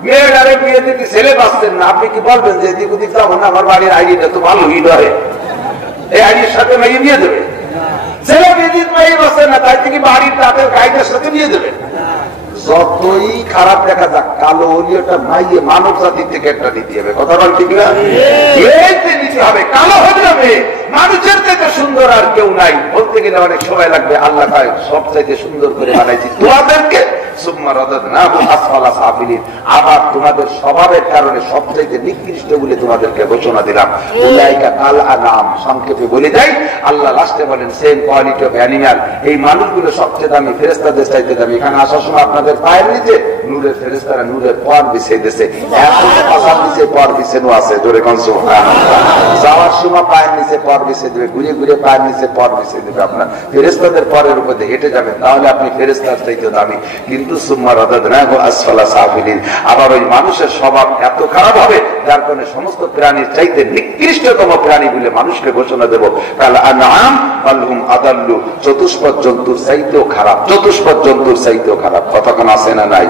মেয়েটারে বিয়ে দিতে ছেলে বাঁচতেন না, আপনি কি বলবেন যে এদিক ওদিক যাবো না, আমার বাড়ির আইডিটা তো ভালো হিট হয়, এই আইডির সাথে মেয়ে বিয়ে দেবে। ছেলে বিয়ে দিতে মেয়ে বাঁচতেন না, তাই থেকে বাড়ির তাদের গাইডের সাথে বিয়ে দেবে। যতই খারাপ দেখা যাক, কালো হলিওটা মাইয়ে মানব জাতির থেকে একটা দিতে হবে, কথা বল ঠিক না? নিতে হবে, কালো হতে হবে। মানুষের থেকে সুন্দর আর কেউ নাই, বলতে গেলে অনেক সময় লাগবে। আল্লাহ সব চাইতে সুন্দর করে বানাইছি তোমাদেরকে, আবার তোমাদের স্বভাবের কারণে সবচাইতে নিকৃষ্ট বলে তোমাদেরকে ঘোষণা দিলাম। উলাইকা কাল আনাম, সংক্ষেপে বলে দেয় আল্লাহ লাস্টে বলেন সেম কোয়ালিটি অফ অ্যানিমাল। এই মানুষগুলো সবচেয়ে দামি, ফেরেশতাদের চাইতে দামি। এখানে আসার সময় আপনাদের পায়ের নিচে নূরের ফেরেশতারা নূরের পর বিছিয়ে দিয়েছে, পাশার নিচে পর বিছানো আছে, জোরে কোন সুবহানাল্লাহ। যাওয়ার সময় পায়ের নিচে পর বিছিয়ে দেবে, ঘুরে ঘুরে পায়ের নিচে পর বিছিয়ে দেবে। আপনার ফেরেশতাদের পরের উপর দিয়ে হেঁটে যাবেন, তাহলে আপনি ফেরেশতার চাইতে দামি। কিন্তু আবার ওই মানুষের স্বভাব এত খারাপ হবে যার কারণে সমস্ত প্রাণীর চাইতে নিকৃষ্টতম প্রাণী বলে মানুষকে ঘোষণা দেব। চতুষ্পদ জন্তুর চাইতেও খারাপ, চতুষ্পদ জন্তুর চাইতেও খারাপ। কতক্ষণ আছে না নাই?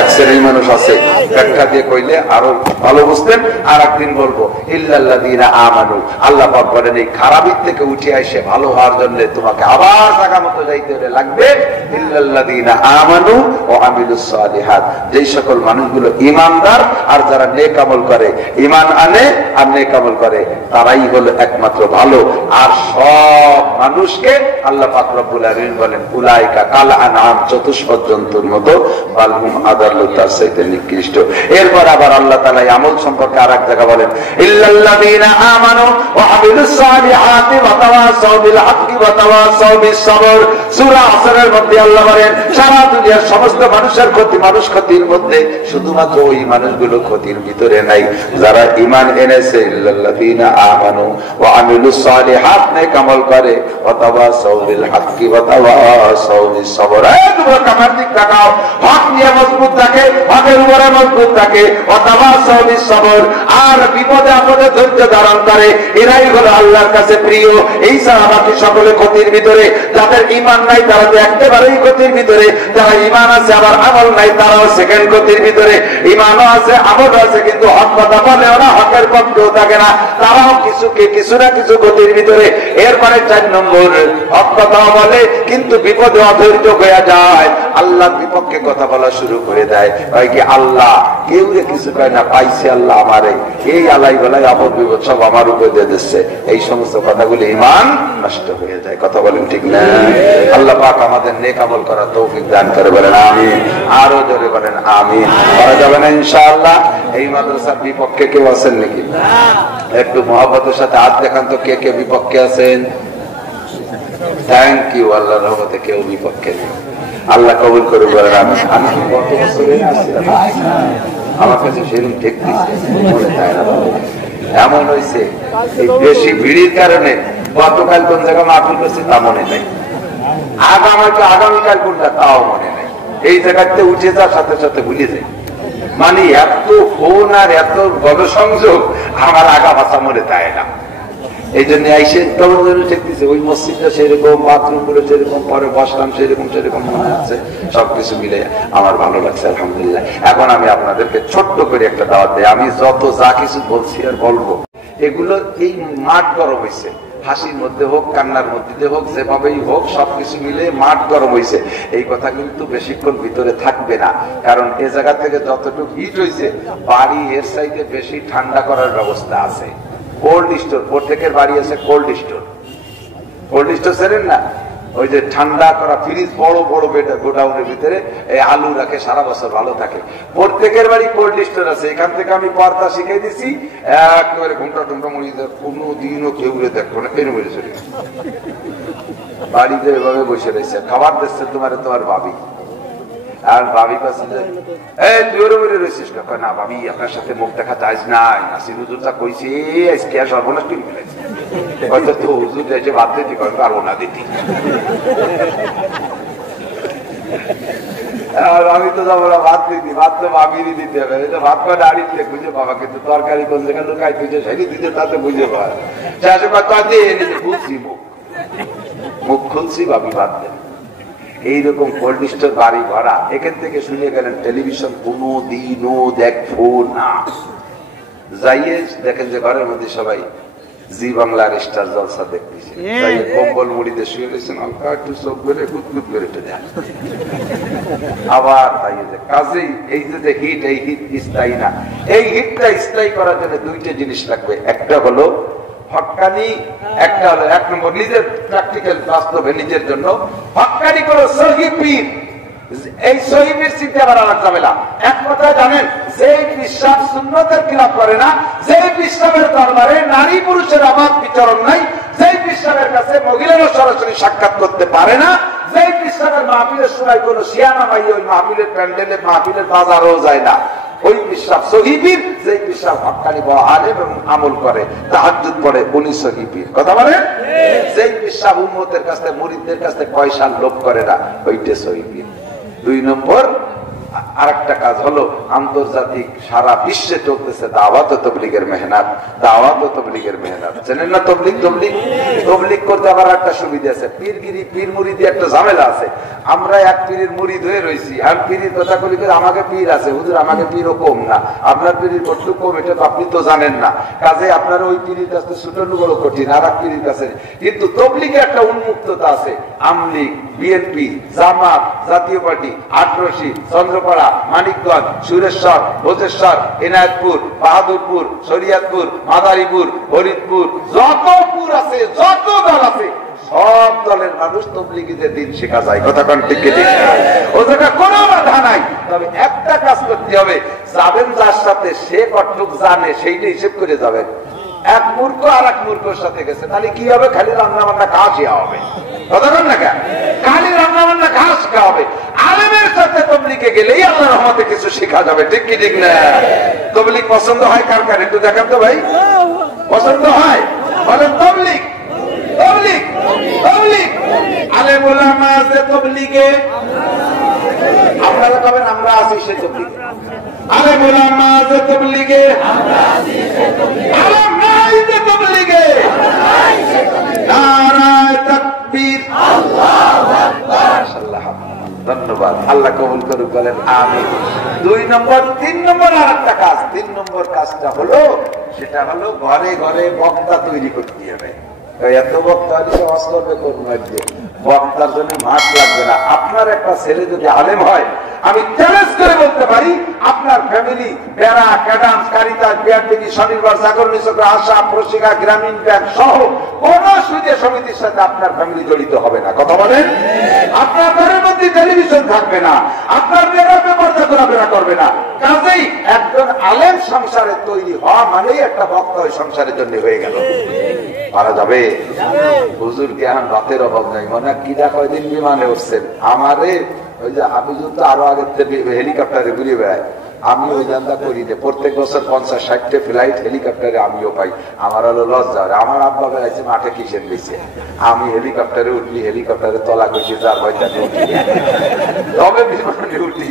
এক শ্রেণীর মানুষ আছে, ব্যাখ্যা দিয়ে কইলে আরো ভালো বুঝতেন। আর একদিন বলবো ইল্লাল্লাযীনা আমানু, আল্লাহ পাক বলেন এই খারাপের থেকে উঠে এসে ভালো হওয়ার জন্য তোমাকে আবার জায়গা মতো যাইতে হলে লাগবে ইল্লাল্লাযীনা আমানু ও আমিলুস সালিহাত, যেই সকল মানুষগুলো ঈমানদার আর যারা নেক আমল করে, ঈমান আনে আর নেক আমল করে, তারাই হলো একমাত্র ভালো। আর সব মানুষকে আল্লাহ পাক রব্বুল আলামিন বলেন উলাইকা কাল আনআম, চতুষ্পদ জন্তুর মতো, বাল হুম আদাল্লু, তার চাইতে নিকৃষ্ট। এরপর আবার আল্লাহ তাআলা আমল সম্পর্কে আরেক জায়গা বলেন ইল্লাল্লাযীনা আমানু ওয়া আমিলুস সালিহাতি ওয়া তাওয়াসাউ বিল হাক্কি ওয়া তাওয়াসাউ বিস সবর। সূরা আসরের মধ্যে আল্লাহ বলেন সারা দুনিয়ার সমস্ত মানুষের ক্ষতি, মানুষ ক্ষতির মধ্যে, শুধুমাত্র ওই মানুষগুলো ক্ষতির ভিতরে নাই যারা ঈমান এনেছে। ইল্লাল্লাযীনা আমানু ওয়া আমিলুস সালিহাত, নেক আমল করে, ওয়া তাওয়াসাউ বিল হাক্কি ওয়া তাওয়াসাউ বিস সবর। তোমরা কামার দিক তাকাও, হক নিয়ে মজবুত থাকে, হকের উপরে মজবুত থাকে, ওয়া তাওয়াসাউ বিস সবর, আর বিপদে আপদে ধৈর্য ধারণ করে, এরাই হলো আল্লাহর কাছে প্রিয়। এই ছাড়া বাকি সকলে ক্ষতির ভিতরে। যাদের ঈমান নাই তারা তো একেবারেই ক্ষতির ভিতরে, যারা ঈমান আছে আবার আমল নাই তারাও সেকেন্ড ক্ষতির ভিতরে। ঈমানও আছে আমলও আছে কিন্তু হক কথা বলেও না, হকের পক্ষেও থাকে না, তারাও কিছু না কিছু ক্ষতির ভিতরে। এরপরে 4 নম্বর, হক কথাও বলে কিন্তু বিপদে অধৈর্য হয়ে যায়, আল্লাহর বিপক্ষে কথা বলা শুরু করে দেয়। হয় কি আল্লাহ কেউ কিছু কয় না, পাইছে আল্লাহ আমারে, এই আলাই বেলায় আপদ বিপদ সব আমার উপর দিয়ে দিচ্ছে, এই সমস্ত কথাগুলি ঈমান নষ্ট হয়ে যায়। কথা বলেন ঠিক না? আল্লাহ পাক আমাদের নেক আমল করার তৌফিক দান করে, বলেন আমিন। আরো জোরে বলেন আমিন। করা যাবে না ইনশাআল্লাহ? এই মাদ্রাসার বিপক্ষে কেউ আছেন নাকি? একটু মহব্বতের সাথে হাত দেখান তো, কে কে বিপক্ষে আছেন? Thank you. আল্লাহর রহমতে কেউ বিপক্ষে নেই, আল্লাহ কবুল করে, বলেন আমিন। আমি গত বছরে আমার কাছে সেরকম ঠিক মনে চায় না, এমন হয়েছে এই বেশি ভিড়ের কারণে গতকাল কোন জায়গায় মাহফিল করছি তা মনে নেই, আগামীকাল কোনটা তাও মনে নেই। এই জায়গাতে উঠে যাওয়ার সাথে সাথে ভুলে যায়। মানে এত ফোন আর এত গণসংযোগ আমার আগা ভাষা মনে দেয় না। এই জন্য আইসে ঠেকতেছে ওই মসজিদটা সেরকম, বাথরুম গুলো সেরকম, পরে বসলাম সেরকম সেরকম মনে আছে, সবকিছু মিলে আমার ভালো লাগছে আলহামদুলিল্লাহ। এখন আমি আপনাদেরকে ছোট্ট করে একটা দাওয়াত দিই। আমি যত যা কিছু বলছি আর বলবো এগুলো এই মাঠ গরম হয়েছে, হাসির মধ্যে হোক কান্নার মধ্যে হোক যেভাবেই হোক সবকিছু মিলে মাঠ গরম হয়েছে। এই কথা কিন্তু বেশিক্ষণ ভিতরে থাকবে না, কারণ এ জায়গা থেকে যতটুকু হিট হয়েছে বাড়ি এর সাইডে বেশি ঠান্ডা করার ব্যবস্থা আছে। কোল্ড স্টোর, প্রত্যেকের বাড়ি আছে কোল্ড স্টোর। কোল্ড স্টোর ছেড়েন না, ওই যে ঠান্ডা করা ফ্রিজ, বড় বড় গোডাউনের ভিতরে এই আলু রাখে, সারা বছর ভালো থাকে। প্রত্যেকের বাড়ি কোল্ড স্টোর আছে। এখান থেকে আমি পর্দা শিখাই দিছি, একেবারে ঘুমটা টুমটা মরিয়ে দেয়, কোনো দিনও কেউ দেখবো না, কেন মেরে চলে বাড়িতে এভাবে বসে রয়েছে, খাবার দিচ্ছে তোমার ভাবি। আর ভাবি কাছে তুই ওরে বেড়ে রয়েছিস না ভাবি, আপনার সাথে মুখ দেখা যায় নাই, নাসির হুজুরটা কইছে আজকে সর্বনাশ টিম ফেলেছে, হয়তো তো হুজুর যাইছে ভাত দিতে পারবো না দিতি। আর আমি তো যাবো না ভাত দিতি, ভাত তো ভাবিরই দিতে হবে, ভাত করে দাঁড়িয়ে খুঁজে পাবা, কিন্তু তরকারি কোন জায়গায় লুকাই তুই সেটি দিতে তাতে বুঝে পাওয়া খুলছি মুখ খুলছি ভাবি ভাত দেন। এইরকম কোল্ড স্টোর বাড়ি ভরা, এখান থেকে শুনে গেলেন টেলিভিশন কোনো দিনও দেখবো না। যাইয়ে দেখেন যে ঘরের মধ্যে সবাই জি বাংলার স্টার জলসা দেখতেছে, কম্বল মুড়িতে শুয়ে গেছেন, হালকা একটু চোখ করে গুদগুদ করে দেন। আবার কাজেই এই যে হিট, এই হিট স্থায়ী না। এই হিটটা স্থায়ী করার জন্য দুইটা জিনিস লাগবে, একটা হলো হক্কানি, একটা হলো এক নম্বর নিজের প্র্যাকটিক্যাল বাস্তবে নিজের জন্য হক্কানি করো সহি পীর। এই সহি পীর চিন্তা করা যাবে না। এক কথা জানেন, যে বিশ্বাস সুন্নতের খিলাফ করে না, যে বিশ্বাসের দরবারে নারী পুরুষের অবাধ বিচরণ নাই, যে বিশ্বাসের কাছে মহিলারা সরাসরি সাক্ষাৎ করতে পারে না, যে বিশ্বাসের মাহফিলের সময় কোন শিয়ানা ভাই ওই মাহফিলের প্যান্ডেলে মাহফিলের বাজারও যায় না, ওই বিশ্বাস সহি পীর। যে বিশ্বাস হক্কানি বড় আলেম এবং আমল করে, তাহাজ্জুদ পড়ে, উনি সহি পীর। কথা বলেন? যে বিশ্বাস উম্মতের কাছে মুরিদদের কাছে পয়সার লোভ করে না, ওইটা সহি পীর। দুই নম্বর আরেকটা কাজ হলো আন্তর্জাতিক সারা বিশ্বে চলতেছে দাওয়াত ও তাবলীগের মেহনত, দাওয়াত ও তাবলীগের মেহনত। জানেন না তাবলীগ? তাবলীগ করতে আবার একটা সুবিধা আছে, পীরগিরি পীর মুরিদি একটা ঝামেলা আছে। আমরা এক পীরের মুরিদ হয়ে রয়েছি, আর পীরের কথা বলি আমাকে পীর আছে, হুজুর আমাকে পীরও কম না, আপনার পীরের কতটুকু কম এটা তো আপনি তো জানেন না, কাজে আপনার ওই পীরের কাছে ছুটানো বড় কঠিন, আর এক পীরের কাছে। কিন্তু তাবলীগে একটা উন্মুক্ততা আছে। আমলীগ, বিএনপি, জামাত, জাতীয় পার্টি, আটরশি, চন্দ্রপাড়া, মানিকগঞ্জ, সুরেশ্বর, ভোজেশ্বর, এনায়েতপুর, বাহাদুরপুর, শরিয়াতপুর, মাদারীপুর, ফরিদপুর, যত পুর আছে, যত দল আছে, সব দলের মানুষ তাবলীগীদের দিন শেখা যায়। কথা কোন ঠিক ঠিক? ও জায়গা কোনো বাধা নাই, তবে একটা কাজ করতে হবে, যাবেন যার সাথে সে কতটুক জানে সেইটা হিসেব করে যাবেন। এক মূর্খ আর এক মূর্খের সাথে গেছে, তাহলে কি হবে? খালি রান্না বান্না ঘাস হবে। কথা বল না কেন? খালি রান্না বান্না ঘাস খাওয়া হবে। আলেমের সাথে তাবলীগে গেলেই আল্লাহর রহমতে কিছু শেখা যাবে। ঠিক কি ঠিক না? তাবলীগ পছন্দ হয় কার কার একটু দেখান তো ভাই। পছন্দ হয়? বলেন তাবলীগ, তাবলীগ, তাবলীগ। আলেম ওলামা আছে তাবলীগে, আপনারা কবেন আমরা আছি সেই তাবলীগে। আলেম ওলামা আছে তাবলীগে, আলেম নাই যে তাবলীগে। নারায়ে তাকবীর, আল্লাহু আকবার। মাশাআল্লাহ, ধন্যবাদ, আল্লাহ কবুল করুক, বলেন আমিন। দুই নম্বর, তিন নম্বর আরেকটা কাজ, তিন নম্বর কাজটা হলো, সেটা হলো ঘরে ঘরে বক্তা তৈরি করতে হবে। এত বক্তা ওয়াজ করবে কোন মাঠে? বক্তার জন্য মাঠ লাগবে না। আপনার একটা ছেলে যদি আলেম হয়, আমি চ্যালেঞ্জ করে বলতে পারি, আপনার ফ্যামিলি বেড়া, ক্যাডান্স, কারিতাস, বিআরটিভি, স্বনির্ভর, জাগরণী চক্র, আশা, প্রশিকা, গ্রামীণ ব্যাংক সহ কোন সুদে সমিতির সাথে আপনার ফ্যামিলি জড়িত হবে না। কথা বলেন? আপনার ঘরের মধ্যে টেলিভিশন থাকবে না, আপনার মেয়েরা পর্দা ঘোরাফেরা করবে না। কাজেই একজন আলেম সংসারে তৈরি হওয়া মানেই একটা বক্তা ওই সংসারের জন্য হয়ে গেল। পারা যাবে? হুজুর কি এখন রাতের অভাব নাই, মনে কিনা কয়দিন বিমানে উঠছেন, আমারে ওই যে হাফিজুর তো আরো আগের থেকে হেলিকপ্টারে ঘুরিয়ে বেড়ায়, আমি ওই দান্দা করি না। প্রত্যেক বছর 50-60টা ফ্লাইট হেলিকপ্টারে আমিও পাই। আমার হলো লজ্জা। আমার আব্বা বেড়াইছে মাঠে কিসের গেছে, আমি হেলিকপ্টারে উঠলি, হেলিকপ্টারে তলা গেছি, যার ভয়টা উঠি, তবে বিমানে উঠি।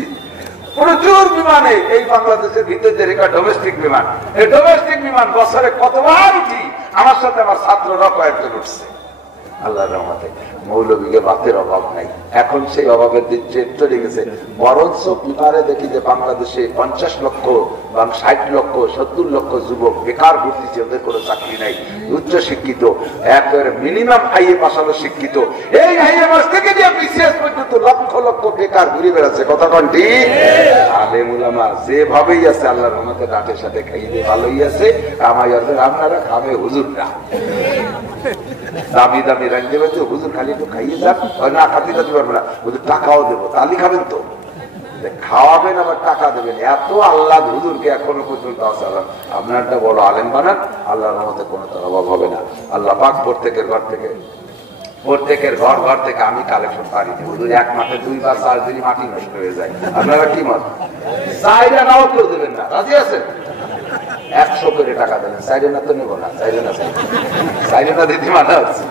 প্রচুর বিমানে এই বাংলাদেশের ভিতরে যে রেখা ডোমেস্টিক বিমান, এই ডোমেস্টিক বিমান বছরে কতবার উঠি। আমার সাথে আমার ছাত্ররা কয়েকজন উঠছে। আল্লাহর রহমতে মৌলবীকে বাতের অভাব নাই। এখন সেই অভাবের দিন চলে গেছে। বরঞ্চ বিমারে দেখি যে বাংলাদেশে 50 লক্ষ বা 60 লক্ষ 70 লক্ষ যুবক বেকার ঘুরতেছে, ওদের কোনো চাকরি নাই, উচ্চ শিক্ষিত, একেবারে মিনিমাম হাইয়ে পাশানো শিক্ষিত। এই হাইয়ে পাশ থেকে নিয়ে বিশেষ পর্যন্ত লক্ষ লক্ষ বেকার ঘুরে বেড়াচ্ছে। কথা কন ঠিক? আলেম উলামা যেভাবেই আছে আল্লাহর রহমতে ডাটের সাথে খাইয়ে ভালোই আছে। কামাই আপনারা খাবে হুজুররা দামি দামি রাঞ্জে বাজে, হুজুর খালি একটু খাইয়ে যান, না খাতে যেতে পারবে না, হুজুর টাকাও দেবো, তালি খাবেন তো, খাওয়াবেন আবার টাকা দেবেন। এত আল্লাহ হুজুরকে এখনো পর্যন্ত আসালাম। আপনারটা বড় আলেম বানান, আল্লাহর রহমতে কোনো তার অভাব হবে না। আল্লাহ পাক প্রত্যেকের ঘর থেকে আমি কালেকশন পারি না। হুজুর এক মাঠে 2 বার 4 দিন মাটি নষ্ট হয়ে যায়। আপনারা কি মত? চাইরা নাও কেউ দেবেন না, রাজি আছেন? 100 করে টাকা দেবেন, চাইরে না তো নেবো না, চাইরে না দিতে মানা হচ্ছে।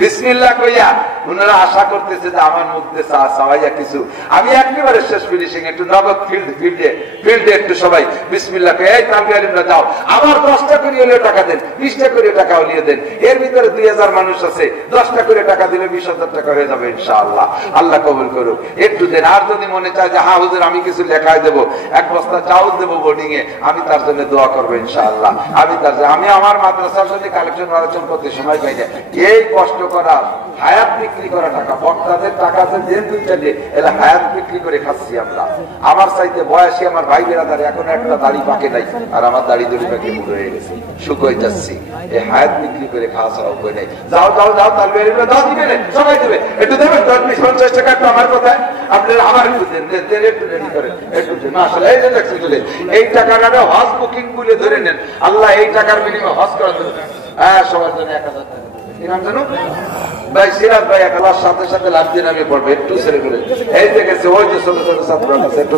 বিসমিল্লাহ কইয়া ওনারা আশা করতেছে যে আমার মুখ দিয়ে চাওয়াইয়া কিছু। আমি একেবারে শেষ ফিনিশিং একটু নগদ ফিল্ডে একটু সবাই বিসমিল্লাহ কই, এই তালবি আলিমরা যাও, আবার 10টা করে হলেও টাকা দেন, 20টা করে টাকা হলিয়ে দেন। এর ভিতরে 2000 মানুষ আছে, 10টা করে টাকা দিলে 20,000 টাকা হয়ে যাবে ইনশাআল্লাহ। আল্লাহ কবুল করুক। একটু দেন। আর যদি মনে চায় যে হ্যাঁ হুজুর আমি কিছু লেখায় দেবো, 1 বস্তা চাউল দেবো বোর্ডিং এ, আমি তার জন্য দোয়া করবো ইনশাআল্লাহ। আমি আমার মাদ্রাসার জন্য কালেকশন করতে সময় পাই না। এই কষ্ট করা, হায়াত বিক্রি করা টাকা, বক্তাদের টাকা এলা হায়াত বিক্রি করে খাচ্ছি আমরা। আমার চাইতে বয়সী আমার ভাই বেড়াদার এখন একটা দাড়ি পাকে নাই, আর আমার দাড়ি দড়ি পাকে মুড়ে হয়ে গেছে, শুকোয় যাচ্ছি। এই হায়াত বিক্রি করে খাওয়া ছাড়া উপায় নেই। যাও তাহলে দাও, দিবে সবাই দেবে, একটু দেবেন 10-20-50 টাকা একটু আমার কথায় আপনারা আমার একটু দেন, একটু রেডি করেন, একটু দেন। আসলে এই যে দেখছি এই টাকাটা হজ বুকিং বলে ধরে নেন। আল্লাহ এই টাকার বিনিময়ে হজ করা দেবেন। হ্যাঁ, সবার জন্য 1000 টাকা। ভাই সিরাজ ভাই একালার সাথে সাথে লাভ দিয়ে নামিয়ে পড়বে, একটু ছেড়ে করে এই দেখেছে ওই যে ছোট ছোট ছাত্র আছে, একটু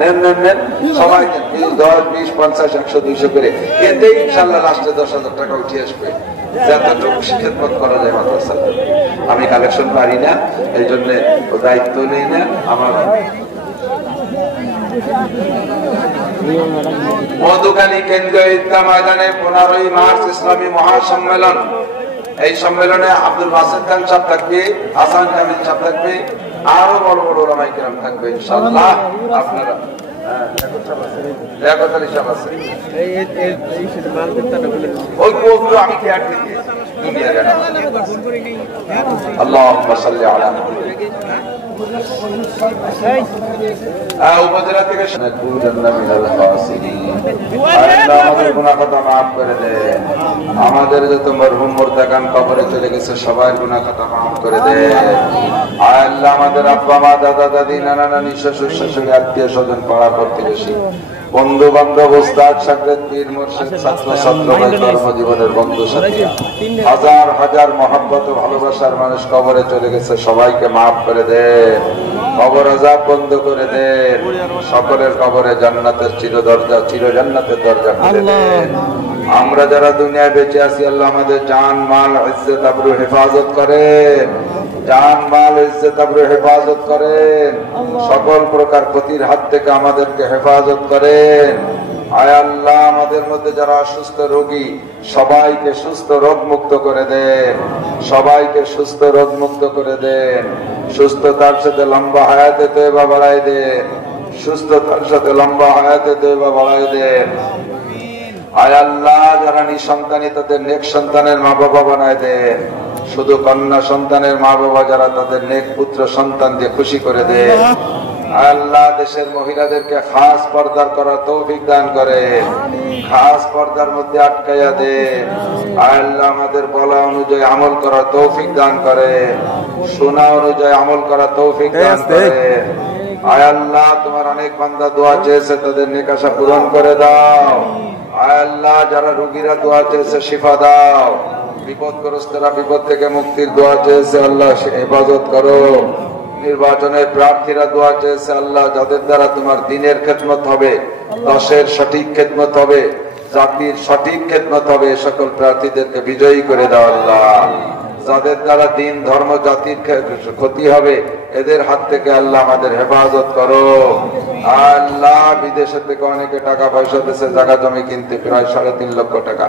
নেন সবাই 10-20-50-100 200 করে, এতে ইনশাল্লাহ লাস্টে 10,000 টাকা উঠে আসবে। যতটুকু খেদমত করা যায় মাদ্রাসা। আমি কালেকশন পারি না, এই জন্য দায়িত্ব নেই না আমার। মধুকানী কেন্দ্রীয় ঈদগাহ ময়দানে 15ই মার্চ ইসলামী মহাসম্মেলন। এই সম্মেলনে আব্দুল বাসেদ খান সাহেব থাকবে, হাসান জামিল সাহেব থাকবে, আরো বড় বড় ওলামায়ে কেরাম থাকবে ইনশাআল্লাহ। আপনারা লিয়াকত আলী সাহেব আছে, ওইগুলো আমি কেয়ার দিতে দুনিয়া জানা। আল্লাহুম্মা সাল্লি আলা উপজেলা থেকে আমাদের গুনাহ খাতা মাফ করে দেন। আমাদের যত মরহুম মুর্দাগান কবরে চলে গেছে সবার গুনাহ খাতা মাফ করে দেন। আল্লাহ আমাদের আব্বা মা দাদা দাদি নানা নানি শ্বশুর শাশুড়ি আত্মীয় স্বজন পাড়া প্রতিবেশী বন্ধু বান্ধব উস্তাদ শাগরেদ পীর মুর্শিদ ছাত্র ছাত্রীদের কর্মজীবনের বন্ধু সাথী হাজার হাজার মহব্বত ও ভালোবাসার মানুষ কবরে চলে গেছে, সবাইকে মাফ করে দেন, কবর আযাব বন্ধ করে দেন, সকলের কবরে জান্নাতের চির জান্নাতের দরজা খুলে দেন। আমরা যারা দুনিয়ায় বেঁচে আছি আল্লাহ আমাদের জান মাল ইজ্জত আবরু হেফাজত করেন, জান মাল ইজ্জত আবরু হেফাজত করেন, সকল প্রকার ক্ষতির হাত থেকে আমাদেরকে হেফাজত করেন। আয় আল্লাহ আমাদের মধ্যে যারা অসুস্থ রোগী সবাইকে সুস্থ রোগ মুক্ত করে দেন, সবাইকে সুস্থ রোগ মুক্ত করে দেন, সুস্থতার সাথে লম্বা হায়াতে তয়বা বাড়ায় দেন, সুস্থতার সাথে লম্বা হায়াতে তয়বা বাড়ায় দেন। আয় আল্লাহ যারা নিঃসন্তানী তাদের নেক সন্তানের মা বাবা বানায় দেন, শুধু কন্যা সন্তানের মা বাবা যারা তাদের নেক পুত্র সন্তান দিয়ে খুশি করে দেন। আল্লাহ দেশের মহিলাদেরকে খাস পর্দার করার তৌফিক দান করে, খাস পর্দার মধ্যে আটকাইয়া দেন। আল্লাহ আমাদের বলা অনুযায়ী আমল করার তৌফিক দান করে, শোনা অনুযায়ী আমল করার তৌফিক দান করে। আয় আল্লাহ তোমার অনেক বান্দা দোয়া চেয়েছে, তাদের নেক আশা পূরণ করে দাও। আয় আল্লাহ যারা রোগীরা দোয়া চেয়েছে শিফা দাও, বিপদগ্রস্তরা বিপদ থেকে মুক্তির দোয়া চেয়েছে আল্লাহ হেফাজত করো। নির্বাচনের প্রার্থীরা দোয়া চেয়েছে আল্লাহ, যাদের দ্বারা তোমার দ্বীনের খেদমত হবে, দেশের সঠিক খেদমত হবে, জাতির সঠিক খেদমত হবে, সকল প্রার্থীদেরকে বিজয়ী করে দাও আল্লাহ। যাদের দ্বারা দিন ধর্ম জাতির ক্ষতি হবে, এদের হাত থেকে আল্লাহ আমাদের হেফাজত করো আল্লাহ। বিদেশে থেকে অনেকে টাকা পয়সা দিয়েছে জায়গা জমি কিনতে, প্রায় 3.5 লক্ষ টাকা।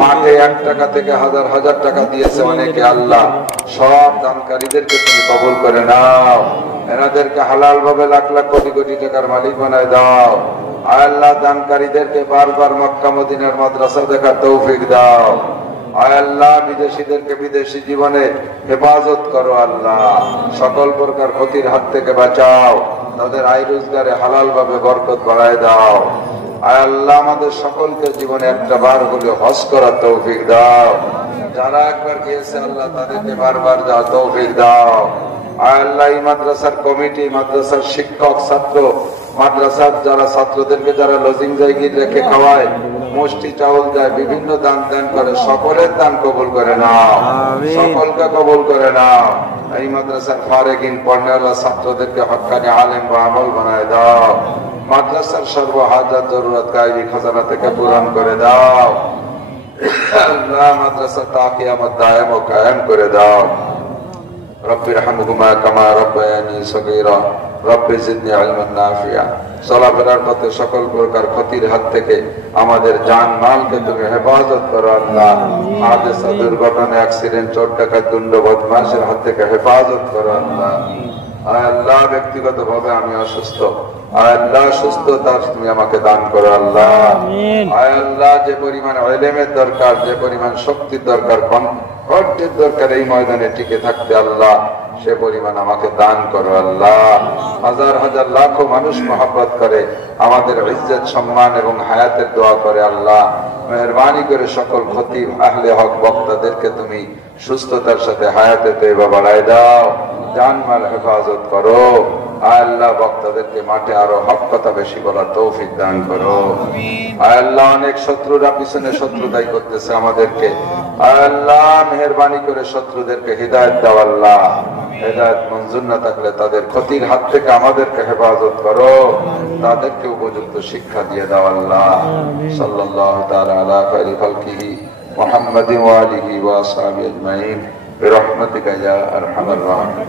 মাঠে 1 টাকা থেকে হাজার হাজার টাকা দিয়েছে অনেকে। আল্লাহ সব দানকারীদেরকে তুমি কবুল করে নাও, এনাদেরকে হালাল ভাবে লাখ লাখ কোটি কোটি টাকার মালিক বানায় দাও আল্লাহ। দানকারীদেরকে বারবার মক্কা মদিনার মাদ্রাসা দেখার তৌফিক দাও আল্লাহ। বিদেশিদেরকে বিদেশি জীবনে হেফাজত করো আল্লাহ, সকল প্রকার ক্ষতির হাত থেকে বাঁচাও, তাদের আয় রোজগারে হালাল ভাবে বরকত বাড়ায় দাও আল্লাহ। আমাদের সকলকে জীবনে একটা বার হলে হজ করার তৌফিক দাও, যারা একবার গিয়েছে আল্লাহ তাদেরকে বারবার যাওয়ার তৌফিক দাও আল্লাহ। এই মাদ্রাসার কমিটি, মাদ্রাসার শিক্ষক, ছাত্র, মাদ্রাসার যারা ছাত্রদেরকে যারা লজিং জায়গা রেখে খাওয়ায়, মুষ্টি চাউল দেয়, বিভিন্ন দান দান করে, সকলের দান কবুল করে নাও, সকলকে কবুল করে নাও। এই মাদ্রাসার ফারেকিন পড়নেওয়ালা ছাত্রদেরকে হক্কানি আলেম বা আমল বানায় দাও, মাদ্রাসার সর্ব হাজাত জরুরত গায়বী খাজানা থেকে পূরণ করে দাও আল্লাহ। মাদ্রাসা তা কিয়ামত দায়েম ও কায়েম করে দাও। রব্বির হামহুমা কামা রব্বায়ানি সগীরা রব্বি জিদনি ইলমান নাফিয়া। চলাফেরার পথে সকল প্রকার ক্ষতির হাত থেকে আমাদের জান মালকে তুমি হেফাজত করো আল্লাহ। হাদিসা, দুর্ঘটনা, অ্যাক্সিডেন্ট, চোর ডাকাত, গুন্ডা, বদমাশের হাত থেকে হেফাজত করো আল্লাহ। আল্লাহ ব্যক্তিগত ভাবে আমি অসুস্থ, আল্লাহ সুস্থতা তুমি আমাকে দান করো আল্লাহ। আল্লাহ যে পরিমাণ ইলমের দরকার, যে পরিমাণ শক্তির দরকার, কণ্ঠের দরকার এই ময়দানে টিকে থাকতে আল্লাহ, সে পরিমাণ আমাকে দান করো আল্লাহ। হাজার হাজার লাখো মানুষ মহব্বত করে, আমাদের ইজ্জত সম্মান এবং হায়াতের দোয়া করে আল্লাহ। মেহরবানি করে সকল খতিব, আহলে হক, বক্তাদেরকে তুমি সুস্থতার সাথে হায়াতে তৈবা বাড়ায় দাও, জানমাল হেফাজত করো আল্লাহ। বক্তাদেরকে মাঠে আরো হক কথা বেশি বলার তৌফিক দান করো আল্লাহ। অনেক শত্রুরা পিছনে শত্রুতাই করতেছে আমাদেরকে আল্লাহ, মেহরবানি করে শত্রুদেরকে হিদায়ত দাও আল্লাহ। হিদায়ত মঞ্জুর না থাকলে তাদের ক্ষতির হাত থেকে আমাদেরকে হেফাজত করো, তাদেরকে উপযুক্ত শিক্ষা দিয়ে দাও আল্লাহ। সাল্লাল্লাহু তাআলা আলা খায়রি খালকিহি মুহাম্মাদিন ওয়া আলিহি ওয়া আসহাবিহি আজমাইন বিরহমাতিকা ইয়া আরহামার রাহিমিন।